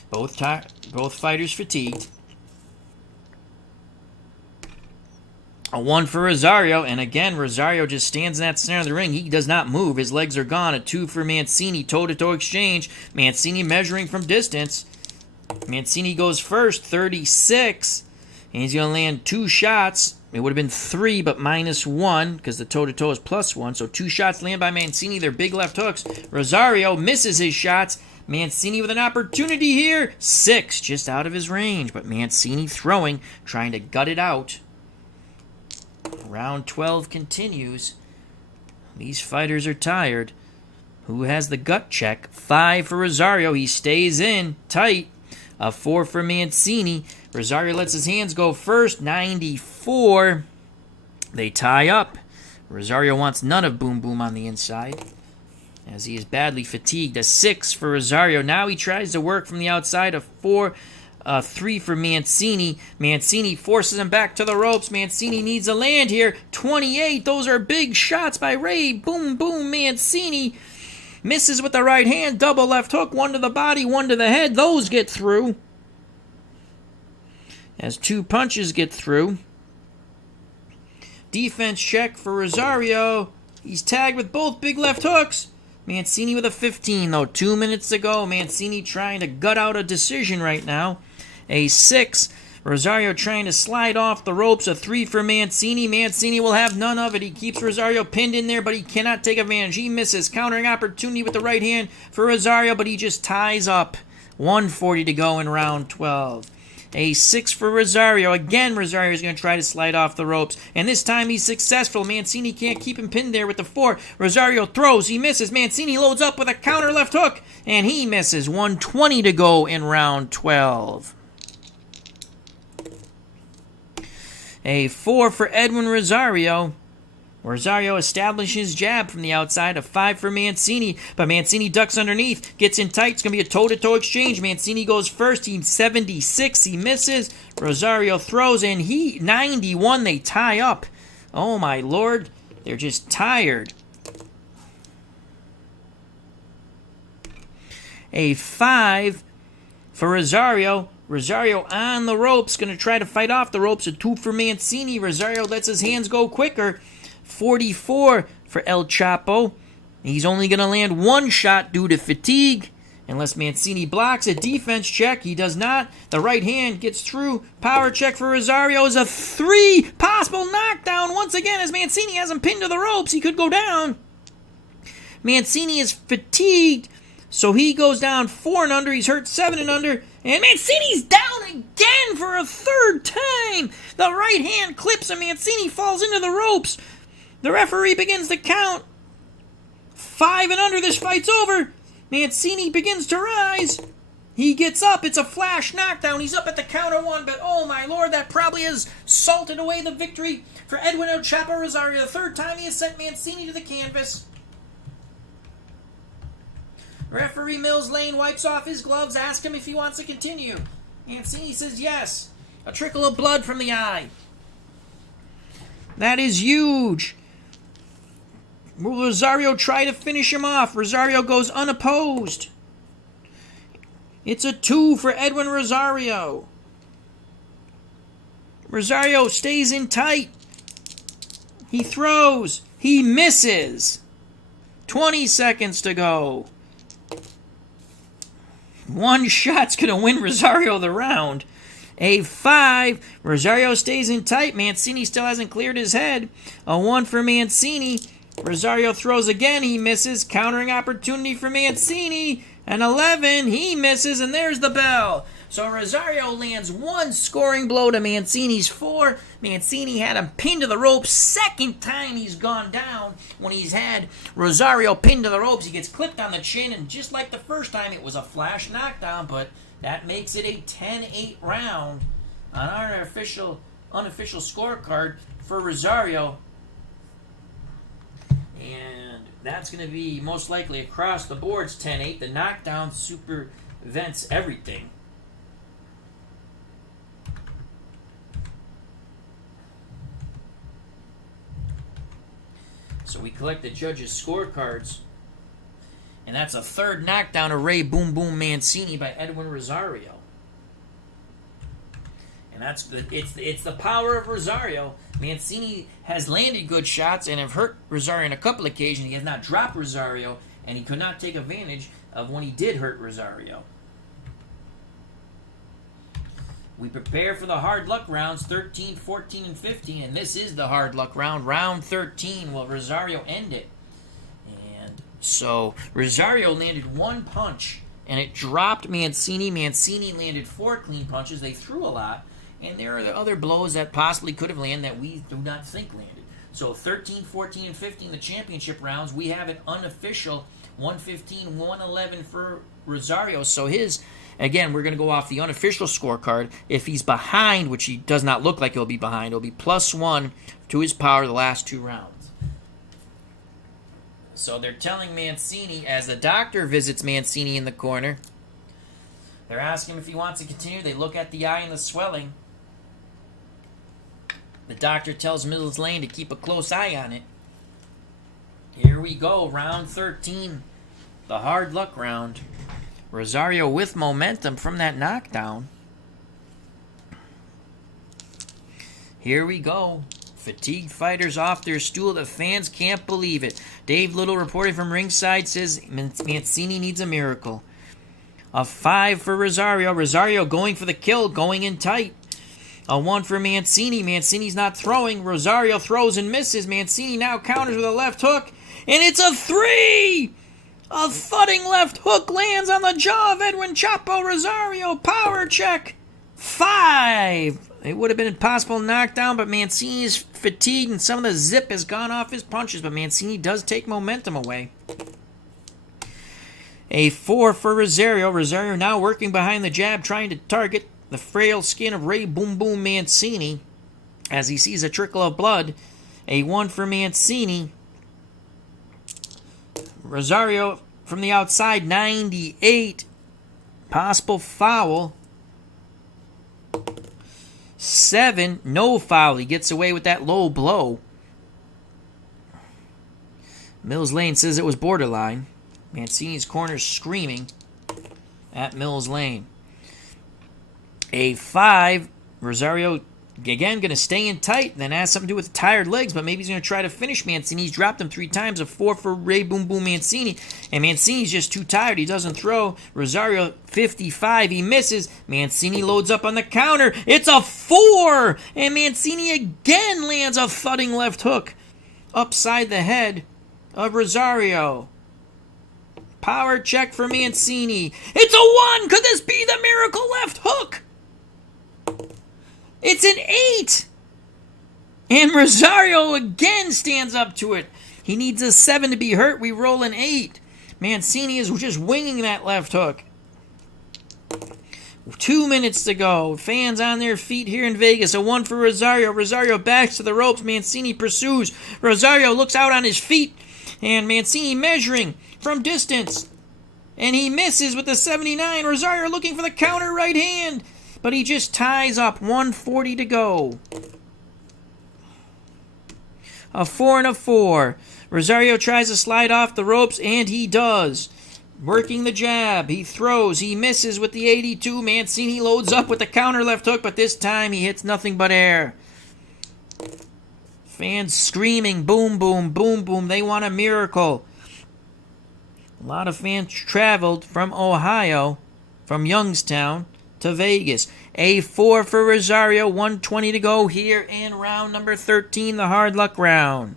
Both fighters fatigued. A 1 for Rosario, and again, Rosario just stands in that center of the ring. He does not move. His legs are gone. A 2 for Mancini. Toe-to-toe exchange. Mancini measuring from distance. Mancini goes first, 36. And he's going to land 2 shots. It would have been 3, but -1 because the toe-to-toe is +1. So 2 shots land by Mancini. They're big left hooks. Rosario misses his shots. Mancini with an opportunity here. 6, just out of his range. But Mancini throwing, trying to gut it out. Round 12 continues. These fighters are tired. Who has the gut check? 5 for Rosario. He stays in tight. A 4 for Mancini. Rosario lets his hands go first. 94. They tie up. Rosario wants none of Boom Boom on the inside, as he is badly fatigued. A 6 for Rosario. Now he tries to work from the outside. A 3 for Mancini. Mancini forces him back to the ropes. Mancini needs a land here. 28. Those are big shots by Ray Boom Boom Mancini. Misses with the right hand. Double left hook. 1 to the body, 1 to the head. Those get through. As 2 punches get through. Defense check for Rosario. He's tagged with both big left hooks. Mancini with a 15, though. 2 minutes to go. Mancini trying to gut out a decision right now. A 6. Rosario trying to slide off the ropes. A 3 for Mancini. Mancini will have none of it. He keeps Rosario pinned in there, but he cannot take advantage. He misses. Countering opportunity with the right hand for Rosario, but he just ties up. 1:40 to go in round 12. A 6 for Rosario. Again, Rosario is going to try to slide off the ropes. And this time he's successful. Mancini can't keep him pinned there with the 4. Rosario throws. He misses. Mancini loads up with a counter left hook. And he misses. 1:20 to go in round 12. A 4 for Edwin Rosario. Rosario establishes jab from the outside. A 5 for Mancini, but Mancini ducks underneath, gets in tight. It's going to be a toe-to-toe exchange. Mancini goes first. He's 76. He misses. Rosario throws, and 91. They tie up. Oh, my Lord. They're just tired. A 5 for Rosario. Rosario on the ropes, going to try to fight off the ropes. A 2 for Mancini. Rosario lets his hands go quicker. 44 for El Chapo. He's only going to land one shot due to fatigue. Unless Mancini blocks a defense check. He does not. The right hand gets through. Power check for Rosario is a 3. Possible knockdown once again as Mancini has him pinned to the ropes. He could go down. Mancini is fatigued. So he goes down 4 and under. He's hurt 7 and under. And Mancini's down again for a 3rd time. The right hand clips and Mancini falls into the ropes. The referee begins to count. 5 and under. This fight's over. Mancini begins to rise. He gets up. It's a flash knockdown. He's up at the count of 1. But oh my Lord, that probably has salted away the victory for Edwin El Chapo Rosario. The 3rd time he has sent Mancini to the canvas. Referee Mills Lane wipes off his gloves, asks him if he wants to continue. Mancini says yes. A trickle of blood from the eye. That is huge. Will Rosario try to finish him off? Rosario goes unopposed. It's a 2 for Edwin Rosario. Rosario stays in tight. He throws. He misses. 20 seconds to go. One shot's going to win Rosario the round. A 5. Rosario stays in tight. Mancini still hasn't cleared his head. A 1 for Mancini. Rosario throws again. He misses. Countering opportunity for Mancini. An 11. He misses, and there's the bell. So Rosario lands 1 scoring blow to Mancini's 4. Mancini had him pinned to the ropes. 2nd time he's gone down when he's had Rosario pinned to the ropes. He gets clipped on the chin, and just like the first time, it was a flash knockdown, but that makes it a 10-8 round on our unofficial scorecard for Rosario. And that's going to be most likely across the boards 10-8. The knockdown super events everything. So we collect the judges' scorecards. And that's a 3rd knockdown of Ray Boom Boom Mancini by Edwin Rosario. And it's the power of Rosario. Mancini has landed good shots and have hurt Rosario on a couple occasions. He has not dropped Rosario, and he could not take advantage of when he did hurt Rosario. We prepare for the hard luck rounds 13, 14, and 15, and this is the hard luck round. Round 13, will Rosario end it? And so Rosario landed 1 punch, and it dropped Mancini. Mancini landed 4 clean punches. They threw a lot, and there are the other blows that possibly could have landed that we do not think landed. So 13, 14, and 15, the championship rounds, we have an unofficial 115, 111 for Rosario. So again, we're going to go off the unofficial scorecard. If he's behind, which he does not look like he'll be behind, it'll be +1 to his power the last 2 rounds. So they're telling Mancini, as the doctor visits Mancini in the corner, they're asking him if he wants to continue. They look at the eye and the swelling. The doctor tells Mills Lane to keep a close eye on it. Here we go, round 13, the hard luck round. Rosario with momentum from that knockdown. Here we go. Fatigued fighters off their stool. The fans can't believe it. Dave Little, reporting from ringside, says Mancini needs a miracle. A 5 for Rosario. Rosario going for the kill, going in tight. A 1 for Mancini. Mancini's not throwing. Rosario throws and misses. Mancini now counters with a left hook. And it's a 3! A thudding left hook lands on the jaw of Edwin Chapo Rosario. Power check. 5. It would have been a possible knockdown, but Mancini's fatigued and some of the zip has gone off his punches. But Mancini does take momentum away. A 4 for Rosario. Rosario now working behind the jab, trying to target the frail skin of Ray Boom Boom Mancini as he sees a trickle of blood. A 1 for Mancini. Rosario from the outside, 98. Possible foul. 7, no foul. He gets away with that low blow. Mills Lane says it was borderline. Mancini's corner screaming at Mills Lane. A 5. Rosario, again, going to stay in tight. Then has something to do with the tired legs, but maybe he's going to try to finish Mancini. He's dropped him 3 times. A 4 for Ray Boom Boom Mancini. And Mancini's just too tired. He doesn't throw. Rosario, 55. He misses. Mancini loads up on the counter. It's a 4! And Mancini again lands a thudding left hook upside the head of Rosario. Power check for Mancini. It's a 1! Could this be the miracle left hook? It's an 8! And Rosario again stands up to it. He needs a 7 to be hurt. We roll an 8. Mancini is just winging that left hook. 2 minutes to go. Fans on their feet here in Vegas. A 1 for Rosario. Rosario backs to the ropes. Mancini pursues. Rosario looks out on his feet. And Mancini measuring from distance. And he misses with the 79. Rosario looking for the counter right hand. But he just ties up. 1:40 to go. A 4 and a 4. Rosario tries to slide off the ropes, and he does. Working the jab. He throws. He misses with the 82. Mancini loads up with the counter left hook, but this time he hits nothing but air. Fans screaming, boom, boom, boom, boom. They want a miracle. A lot of fans traveled from Ohio, from Youngstown, to Vegas. A 4 for Rosario, 1:20 to go here in round number 13, the hard luck round.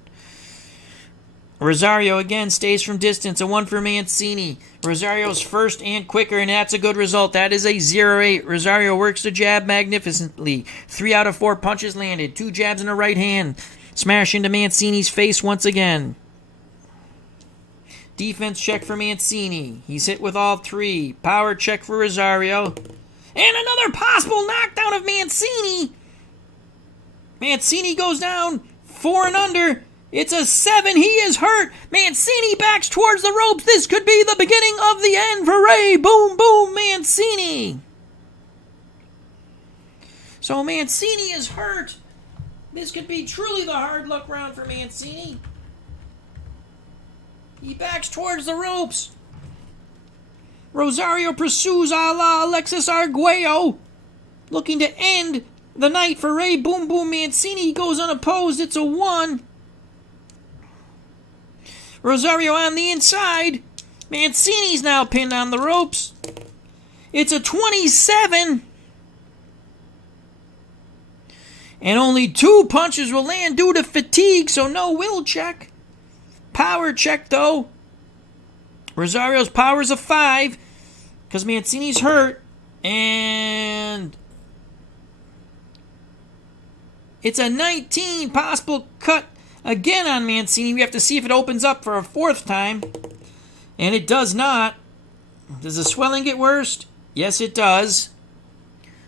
Rosario again stays from distance, a 1 for Mancini. Rosario's first and quicker, and that's a good result. That is a 0-8. Rosario works the jab magnificently. 3 out of 4 punches landed, 2 jabs in the right hand. Smash into Mancini's face once again. Defense check for Mancini. He's hit with all 3. Power check for Rosario. And another possible knockdown of Mancini. Mancini goes down 4 and under. It's a 7. He is hurt. Mancini backs towards the ropes. This could be the beginning of the end for Ray Boom Boom Mancini. So Mancini is hurt. This could be truly the hard luck round for Mancini. He backs towards the ropes. Rosario pursues a la Alexis Arguello, looking to end the night for Ray Boom Boom Mancini. He goes unopposed. It's a 1. Rosario on the inside. Mancini's now pinned on the ropes. It's a 27. And only 2 punches will land due to fatigue, so no will check. Power check, though. Rosario's power is a 5 because Mancini's hurt. And it's a 19. Possible cut again on Mancini. We have to see if it opens up for a 4th time. And it does not. Does the swelling get worse? Yes, it does.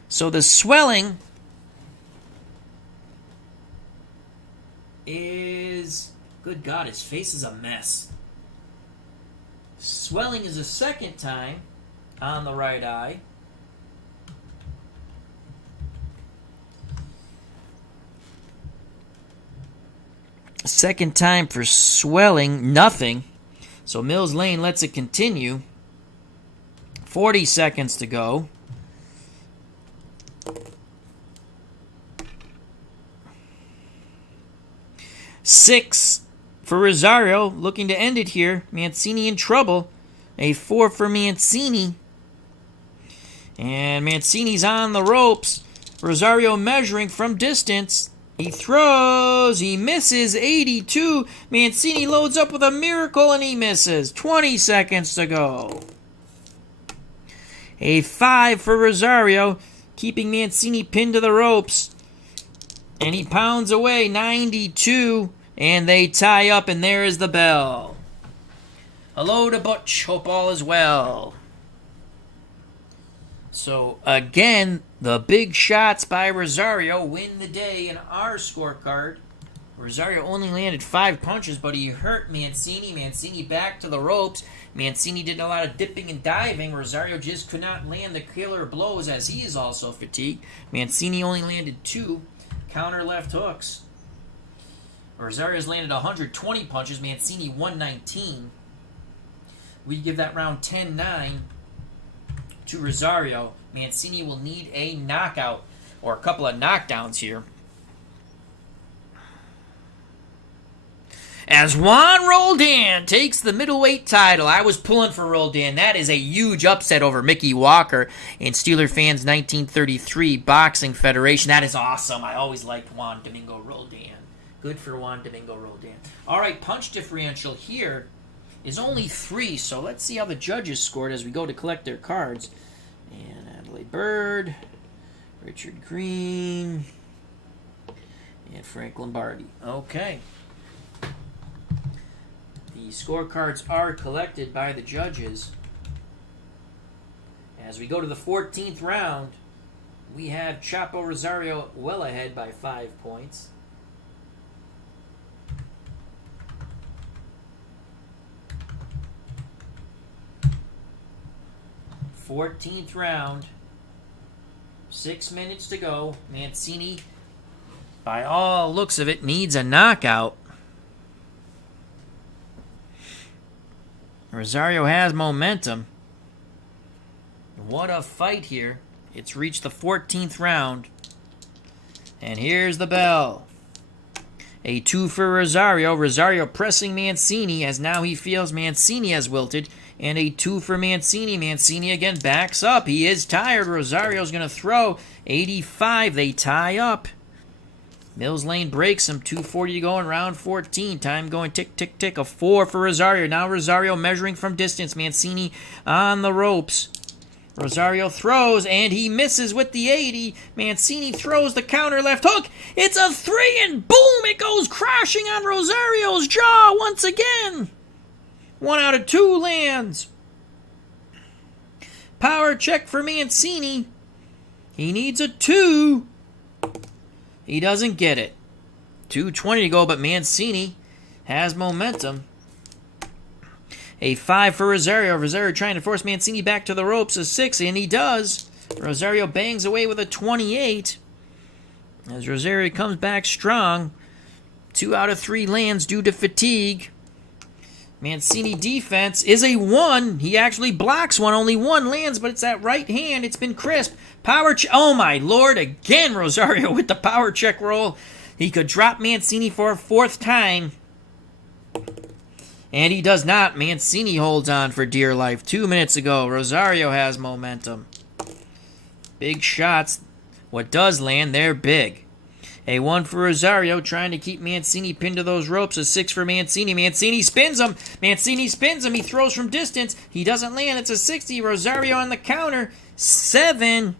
So the swelling is... Good God, his face is a mess. Swelling is a 2nd time on the right eye. Second time for swelling, nothing. So Mills Lane lets it continue. 40 seconds to go. Six for Rosario, looking to end it here. Mancini in trouble. A 4 for Mancini. And Mancini's on the ropes. Rosario measuring from distance. He throws. He misses. 82. Mancini loads up with a miracle and he misses. 20 seconds to go. A 5 for Rosario, keeping Mancini pinned to the ropes. And he pounds away. 92. And they tie up, and there is the bell. Hello to Butch. Hope all is well. So, again, the big shots by Rosario win the day in our scorecard. Rosario only landed 5 punches, but he hurt Mancini. Mancini back to the ropes. Mancini did a lot of dipping and diving. Rosario just could not land the killer blows as he is also fatigued. Mancini only landed 2 counter left hooks. Rosario's landed 120 punches. Mancini 119. We give that round 10-9 to Rosario. Mancini will need a knockout or a couple of knockdowns here. As Juan Roldan takes the middleweight title. I was pulling for Roldan. That is a huge upset over Mickey Walker in Steeler Fans 1933 Boxing Federation. That is awesome. I always liked Juan Domingo Roldan. Good for Juan Domingo Roldan. All right, punch differential here is only 3, so let's see how the judges scored as we go to collect their cards. And Adelaide Bird, Richard Green, and Frank Lombardi. Okay. The scorecards are collected by the judges. As we go to the 14th round, we have Chapo Rosario well ahead by 5 points. 14th round, 6 minutes to go. Mancini, by all looks of it, needs a knockout. Rosario has momentum. What a fight here. It's reached the 14th round. And here's the bell. A 2 for Rosario. Rosario pressing Mancini as now he feels Mancini has wilted. And a 2 for Mancini. Mancini again backs up. He is tired. Rosario's going to throw. 85. They tie up. Mills Lane breaks him. 2:40 to go in round 14. Time going tick, tick, tick. A 4 for Rosario. Now Rosario measuring from distance. Mancini on the ropes. Rosario throws, and he misses with the 80. Mancini throws the counter left hook. It's a 3, and boom! It goes crashing on Rosario's jaw once again. 1 out of 2 lands. Power check for Mancini. He needs a 2. He doesn't get it. 2:20 to go, but Mancini has momentum. A 5 for Rosario. Rosario trying to force Mancini back to the ropes. A 6, and he does. Rosario bangs away with a 28. As Rosario comes back strong. 2 out of 3 lands due to fatigue. Mancini defense is a 1. He actually blocks one. Only 1 lands, but it's that right hand. It's been crisp. Power check. Oh, my Lord. Again, Rosario with the power check roll. He could drop Mancini for a 4th time. And he does not. Mancini holds on for dear life. 2 minutes ago, Rosario has momentum. Big shots. What does land, they're big. A 1 for Rosario, trying to keep Mancini pinned to those ropes. A 6 for Mancini. Mancini spins him. Mancini spins him. He throws from distance. He doesn't land. It's a 60. Rosario on the counter. 7.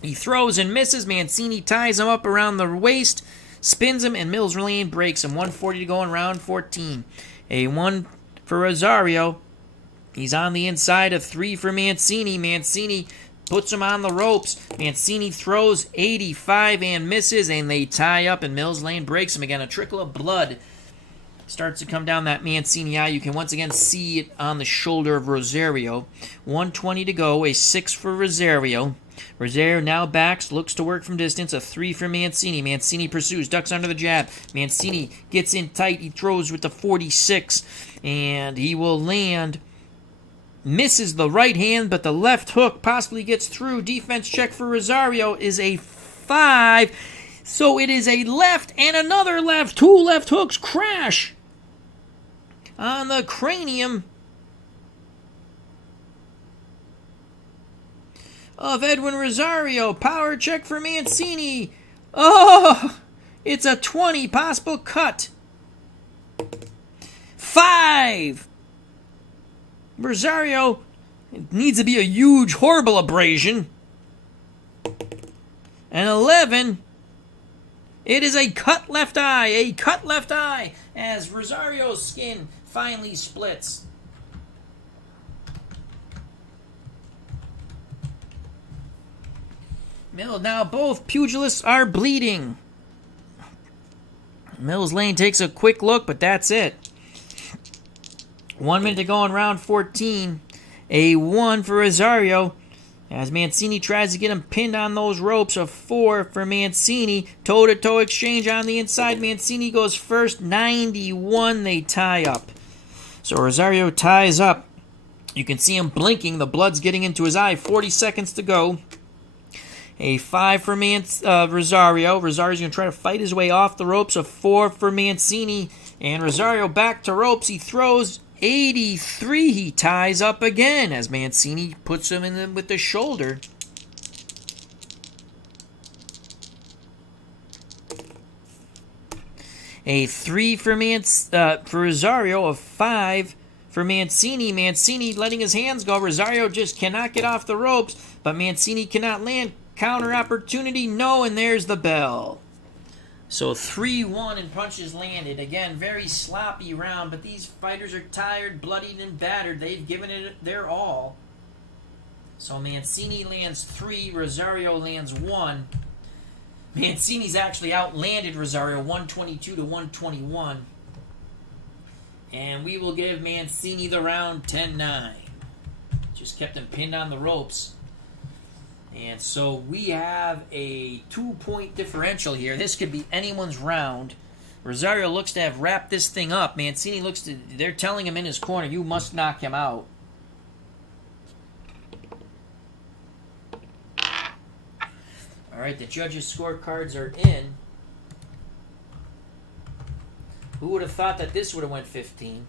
He throws and misses. Mancini ties him up around the waist. Spins him, and Mills Lane breaks him. 1:40 to go in round 14. A 1 for Rosario. He's on the inside. A 3 for Mancini. Mancini puts him on the ropes. Mancini throws 85 and misses, and they tie up, and Mills Lane breaks him again. A trickle of blood starts to come down that Mancini eye. You can once again see it on the shoulder of Rosario. 1:20 to go. A 6 for Rosario. Rosario now backs, looks to work from distance. A 3 for Mancini. Mancini pursues, ducks under the jab. Mancini gets in tight. He throws with the 46, and he will land. Misses the right hand, but the left hook possibly gets through. Defense check for Rosario is a 5. So it is a left and another left. 2 left hooks crash on the cranium of Edwin Rosario. Power check for Mancini. Oh, it's a 20 possible cut. 5. Rosario, it needs to be a huge, horrible abrasion. And 11. It is a cut left eye. A cut left eye as Rosario's skin finally splits. Now both pugilists are bleeding. Mills Lane takes a quick look, but that's it. 1 minute to go in round 14. A 1 for Rosario. As Mancini tries to get him pinned on those ropes. A 4 for Mancini. Toe-to-toe exchange on the inside. Mancini goes first. 91, they tie up. So Rosario ties up. You can see him blinking. The blood's getting into his eye. 40 seconds to go. A 5 for Rosario. Rosario's going to try to fight his way off the ropes. A 4 for Mancini. And Rosario back to ropes. He throws 83. He ties up again as Mancini puts him in with the shoulder. A 3 for Rosario. A 5 for Mancini. Mancini letting his hands go. Rosario just cannot get off the ropes, but Mancini cannot land. Counter opportunity, no, and there's the bell. So 3-1 and punches landed. Again, very sloppy round, but these fighters are tired, bloodied, and battered. They've given it their all. So Mancini lands 3, Rosario lands 1. Mancini's actually outlanded Rosario 122 to 121. And we will give Mancini the round 10-9. Just kept him pinned on the ropes. And so we have a 2-point differential here. This could be anyone's round. Rosario looks to have wrapped this thing up. Mancini looks to... They're telling him in his corner, you must knock him out. All right, the judges' scorecards are in. Who would have thought that this would have went 15?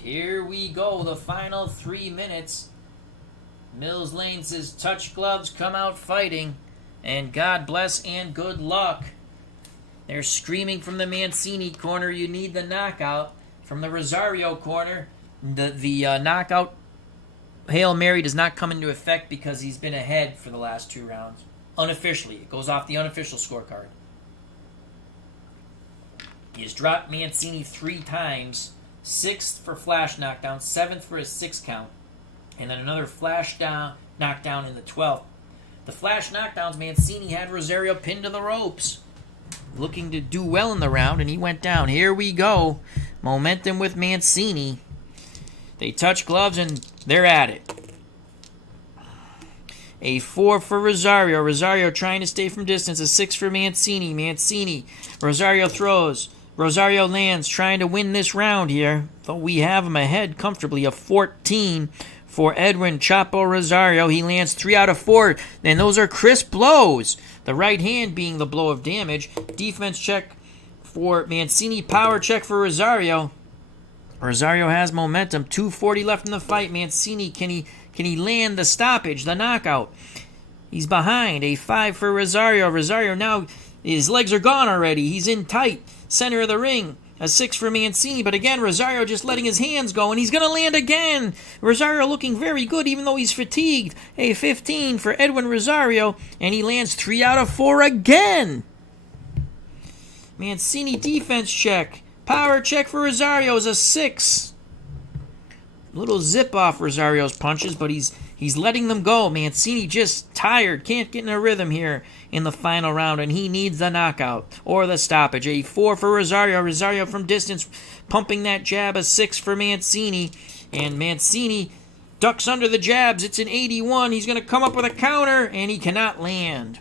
Here we go, the final 3 minutes. Mills Lane says, touch gloves, come out fighting, and God bless and good luck. They're screaming from the Mancini corner, you need the knockout. From the Rosario corner, the knockout Hail Mary does not come into effect because he's been ahead for the last 2 rounds. Unofficially, it goes off the unofficial scorecard. He has dropped Mancini 3 times. 6th for flash knockdown, 7th for a 6 count, and then another flash knockdown in the 12th. The flash knockdowns, Mancini had Rosario pinned to the ropes, looking to do well in the round, and he went down. Here we go. Momentum with Mancini. They touch gloves, and they're at it. A 4 for Rosario. Rosario trying to stay from distance. A 6 for Mancini. Mancini. Rosario throws. Rosario lands, trying to win this round here. Though we have him ahead comfortably. A 14 for Edwin Chapo Rosario. He lands 3 out of 4. And those are crisp blows. The right hand being the blow of damage. Defense check for Mancini. Power check for Rosario. Rosario has momentum. 2:40 left in the fight. Mancini, can he land the stoppage, the knockout? He's behind. A 5 for Rosario. Rosario now, his legs are gone already. He's in tight. Center of the ring. A 6 for Mancini, but again, Rosario just letting his hands go, and he's going to land again. Rosario looking very good, even though he's fatigued. A 15 for Edwin Rosario, and he lands 3 out of 4 again. Mancini defense check. Power check for Rosario is a 6. Little zip off Rosario's punches, but he's letting them go. Mancini just tired, can't get in a rhythm here in the final round, and he needs the knockout or the stoppage. A 4 for Rosario. Rosario from distance pumping that jab. A 6 for Mancini, and Mancini ducks under the jabs. It's an 81. He's going to come up with a counter, and he cannot land.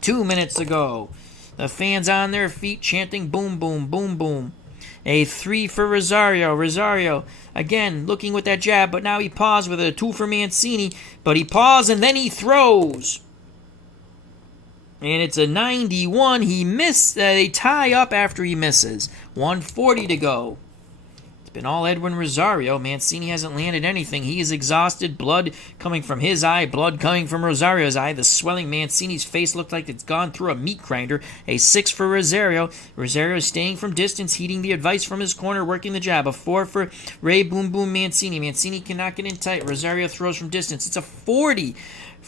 2 minutes to go. The fans on their feet chanting boom, boom, boom, boom. A 3 for Rosario. Rosario, again, looking with that jab, but now he paused with a 2 for Mancini. But he paused, and then he throws. And it's a 91. He missed. They tie up after he misses. 140 to go. It's been all Edwin Rosario. Mancini hasn't landed anything. He is exhausted. Blood coming from his eye. Blood coming from Rosario's eye. The swelling Mancini's face looked like it's gone through a meat grinder. A 6 for Rosario. Rosario staying from distance, heeding the advice from his corner, working the jab. A 4 for Ray Boom Boom Mancini. Mancini cannot get in tight. Rosario throws from distance. It's a 40.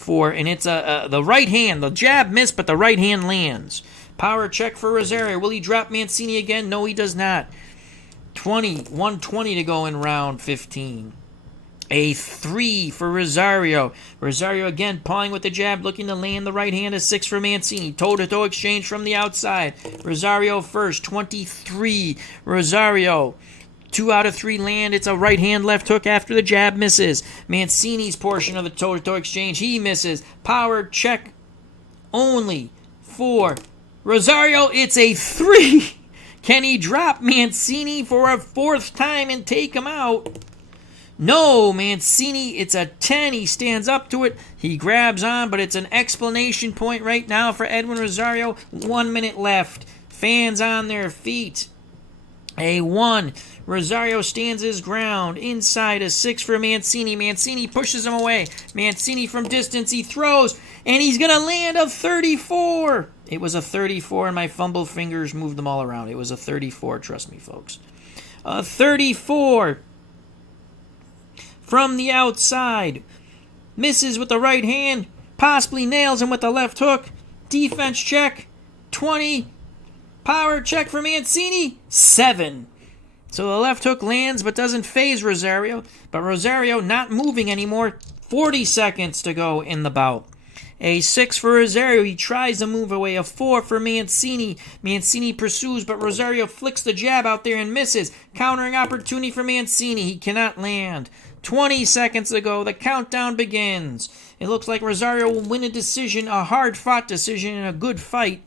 And it's the right hand. The jab missed, but the right hand lands. Power check for Rosario. Will he drop Mancini again? No, he does not. 120 to go in round 15. A 3 for Rosario. Rosario again pawing with the jab, looking to land the right hand. A 6 for Mancini. Toe-to-toe exchange from the outside. Rosario first. 23. Rosario. 2 out of 3 land. It's a right hand left hook after the jab misses. Mancini's portion of the toe-to-toe exchange. He misses. Power check only for Rosario. It's a 3. Can he drop Mancini for a 4th time and take him out? No, Mancini, it's a 10. He stands up to it. He grabs on, but it's an explanation point right now for Edwin Rosario. 1 minute left. Fans on their feet. A 1. Rosario stands his ground. Inside a 6 for Mancini. Mancini pushes him away. Mancini from distance. He throws. And he's going to land a 34. It was a 34, and my fumble fingers moved them all around. It was a 34, trust me, folks. A 34 from the outside. Misses with the right hand. Possibly nails him with the left hook. Defense check. 20. Power check for Mancini. 7. So the left hook lands but doesn't phase Rosario. But Rosario not moving anymore. 40 seconds to go in the bout. A 6 for Rosario. He tries to move away. A 4 for Mancini. Mancini pursues, but Rosario flicks the jab out there and misses. Countering opportunity for Mancini. He cannot land. 20 seconds to go. The countdown begins. It looks like Rosario will win a decision, a hard-fought decision in a good fight.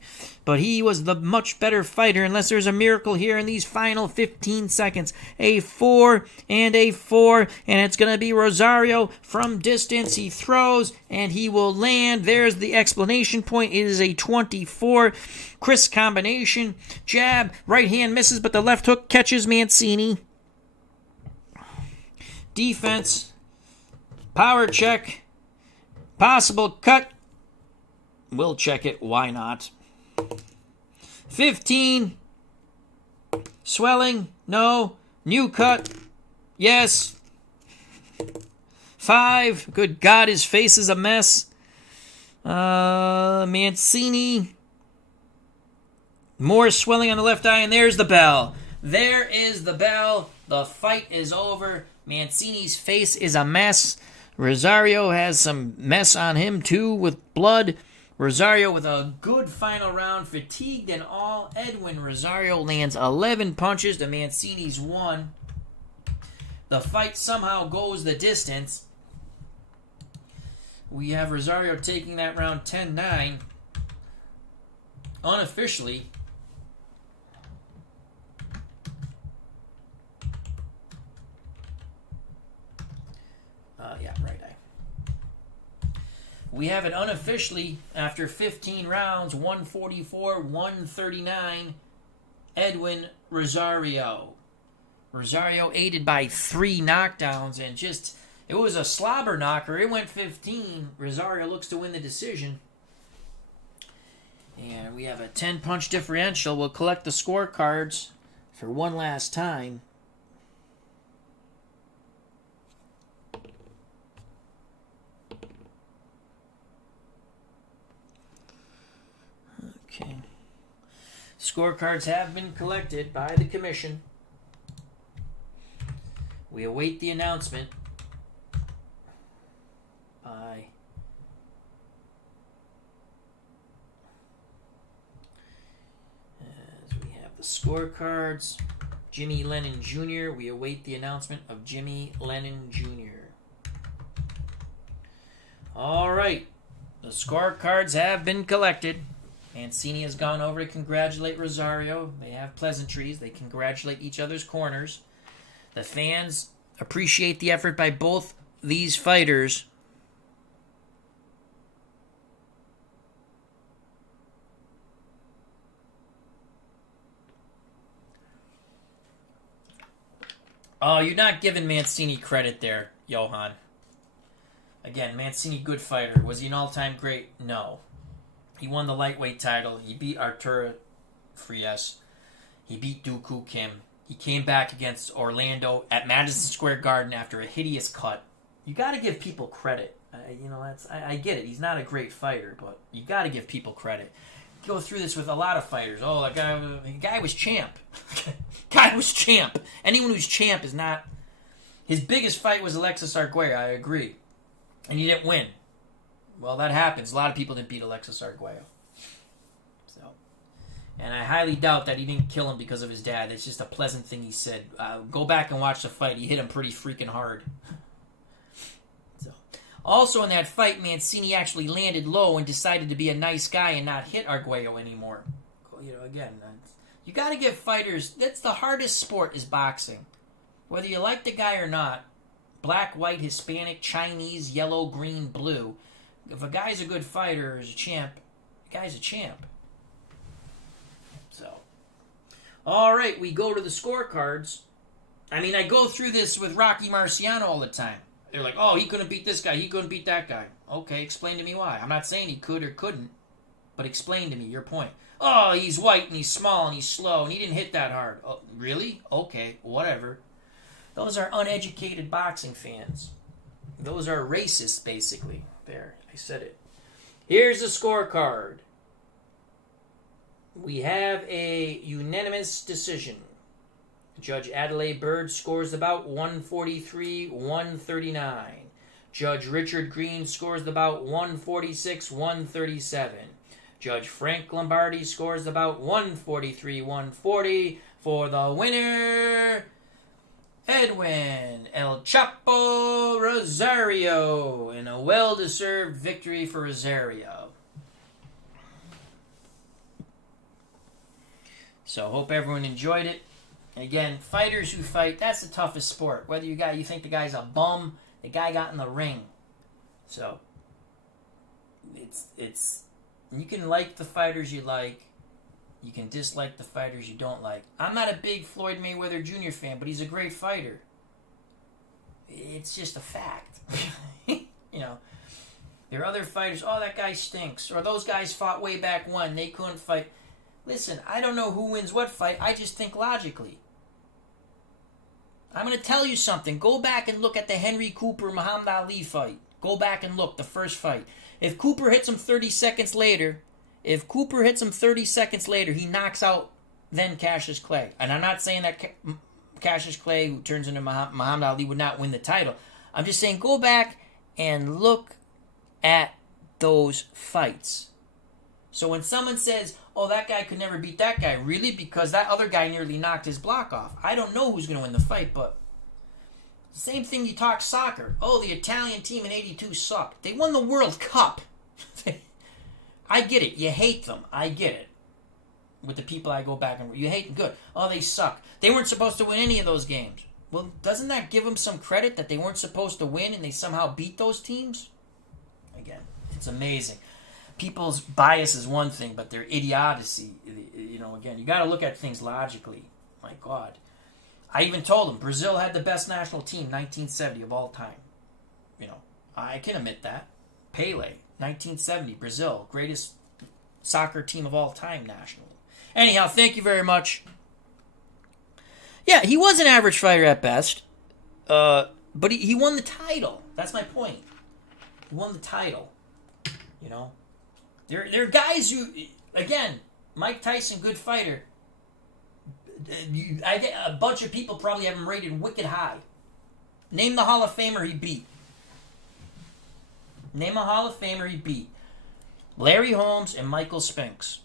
But he was the much better fighter unless there's a miracle here in these final 15 seconds. A 4 and a 4. And it's going to be Rosario from distance. He throws and he will land. There's the explanation point. It is a 24. Crisp combination. Jab. Right hand misses, but the left hook catches Mancini. Defense. Power check. Possible cut. We'll check it. Why not? 15. Swelling. No. New cut. Yes. 5. Good God, his face is a mess. Mancini. More swelling on the left eye, and there's the bell. There is the bell. The fight is over. Mancini's face is a mess. Rosario has some mess on him, too, with blood. Rosario with a good final round, fatigued and all. Edwin Rosario lands 11 punches to Mancini's 1. The fight somehow goes the distance. We have Rosario taking that round 10-9. Unofficially. Right eye. We have it unofficially after 15 rounds, 144-139, Edwin Rosario. Rosario aided by 3 knockdowns, and it was a slobber knocker. It went 15. Rosario looks to win the decision. And we have a 10-punch differential. We'll collect the scorecards for one last time. Okay. Scorecards have been collected by the commission. We await the announcement by as we have the scorecards. Jimmy Lennon Jr. We await the announcement of Jimmy Lennon Jr. All right. The scorecards have been collected. Mancini has gone over to congratulate Rosario. They have pleasantries. They congratulate each other's corners. The fans appreciate the effort by both these fighters. Oh, you're not giving Mancini credit there, Johan. Again, Mancini, good fighter. Was he an all-time great? No. He won the lightweight title. He beat Arturo Frias. He beat Dooku Kim. He came back against Orlando at Madison Square Garden after a hideous cut. You got to give people credit. I get it. He's not a great fighter, but you got to give people credit. Go through this with a lot of fighters. Oh, the guy was champ. Guy was champ. Anyone who's champ is not. His biggest fight was Alexis Arguello. I agree, and he didn't win. Well, that happens. A lot of people didn't beat Alexis Arguello. So, and I highly doubt that he didn't kill him because of his dad. It's just a pleasant thing he said. Go back and watch the fight. He hit him pretty freaking hard. So, also in that fight, Mancini actually landed low and decided to be a nice guy and not hit Arguello anymore. Again, you got to give fighters. That's the hardest sport is boxing. Whether you like the guy or not, black, white, Hispanic, Chinese, yellow, green, blue. If a guy's a good fighter or is a champ, the guy's a champ. So, all right, we go to the scorecards. I go through this with Rocky Marciano all the time. They're like, oh, he couldn't beat this guy, he couldn't beat that guy. Okay, explain to me why. I'm not saying he could or couldn't, but explain to me your point. Oh, he's white and he's small and he's slow and he didn't hit that hard. Oh, really? Okay, whatever. Those are uneducated boxing fans. Those are racists, basically. There, I said it. Here's the scorecard. We have a unanimous decision. Judge Adelaide Bird scores the bout 143-139. Judge Richard Green scores the bout 146-137. Judge Frank Lombardi scores the bout 143-140 for the winner, Edwin El Chapo Rosario, in a well-deserved victory for Rosario. So, hope everyone enjoyed it. Again, fighters who fight, that's the toughest sport. Whether you think the guy's a bum, the guy got in the ring. So, it's you can like the fighters you like. You can dislike the fighters you don't like. I'm not a big Floyd Mayweather Jr. fan, but he's a great fighter. It's just a fact. There are other fighters, oh, that guy stinks. Or those guys fought way back when. They couldn't fight. Listen, I don't know who wins what fight. I just think logically. I'm going to tell you something. Go back and look at the Henry Cooper-Muhammad Ali fight. Go back and look, the first fight. If Cooper hits him 30 seconds later, he knocks out then Cassius Clay. And I'm not saying that Cassius Clay, who turns into Muhammad Ali, would not win the title. I'm just saying go back and look at those fights. So when someone says, oh, that guy could never beat that guy, really? Because that other guy nearly knocked his block off. I don't know who's going to win the fight, but same thing you talk soccer. Oh, the Italian team in 82 sucked. They won the World Cup. I get it. You hate them. I get it. With the people I go back and... You hate them. Good. Oh, they suck. They weren't supposed to win any of those games. Well, doesn't that give them some credit that they weren't supposed to win and they somehow beat those teams? Again, it's amazing. People's bias is one thing, but their idiocy, again, you got to look at things logically. My God. I even told them Brazil had the best national team, 1970 of all time. I can admit that. Pele, 1970, Brazil, greatest soccer team of all time nationally. Anyhow, thank you very much. Yeah, he was an average fighter at best, but he won the title. That's my point. He won the title. There are guys who, again, Mike Tyson, good fighter. I get a bunch of people probably have him rated wicked high. Name the Hall of Famer he beat. Name a Hall of Famer he beat. Larry Holmes and Michael Spinks.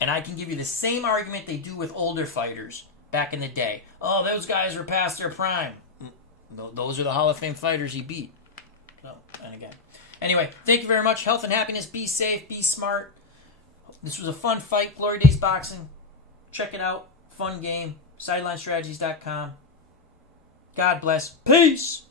And I can give you the same argument they do with older fighters back in the day. Oh, those guys were past their prime. Those are the Hall of Fame fighters he beat. And again. Anyway, thank you very much. Health and happiness. Be safe. Be smart. This was a fun fight. Glory Days Boxing. Check it out. Fun game. SidelineStrategies.com. God bless. Peace.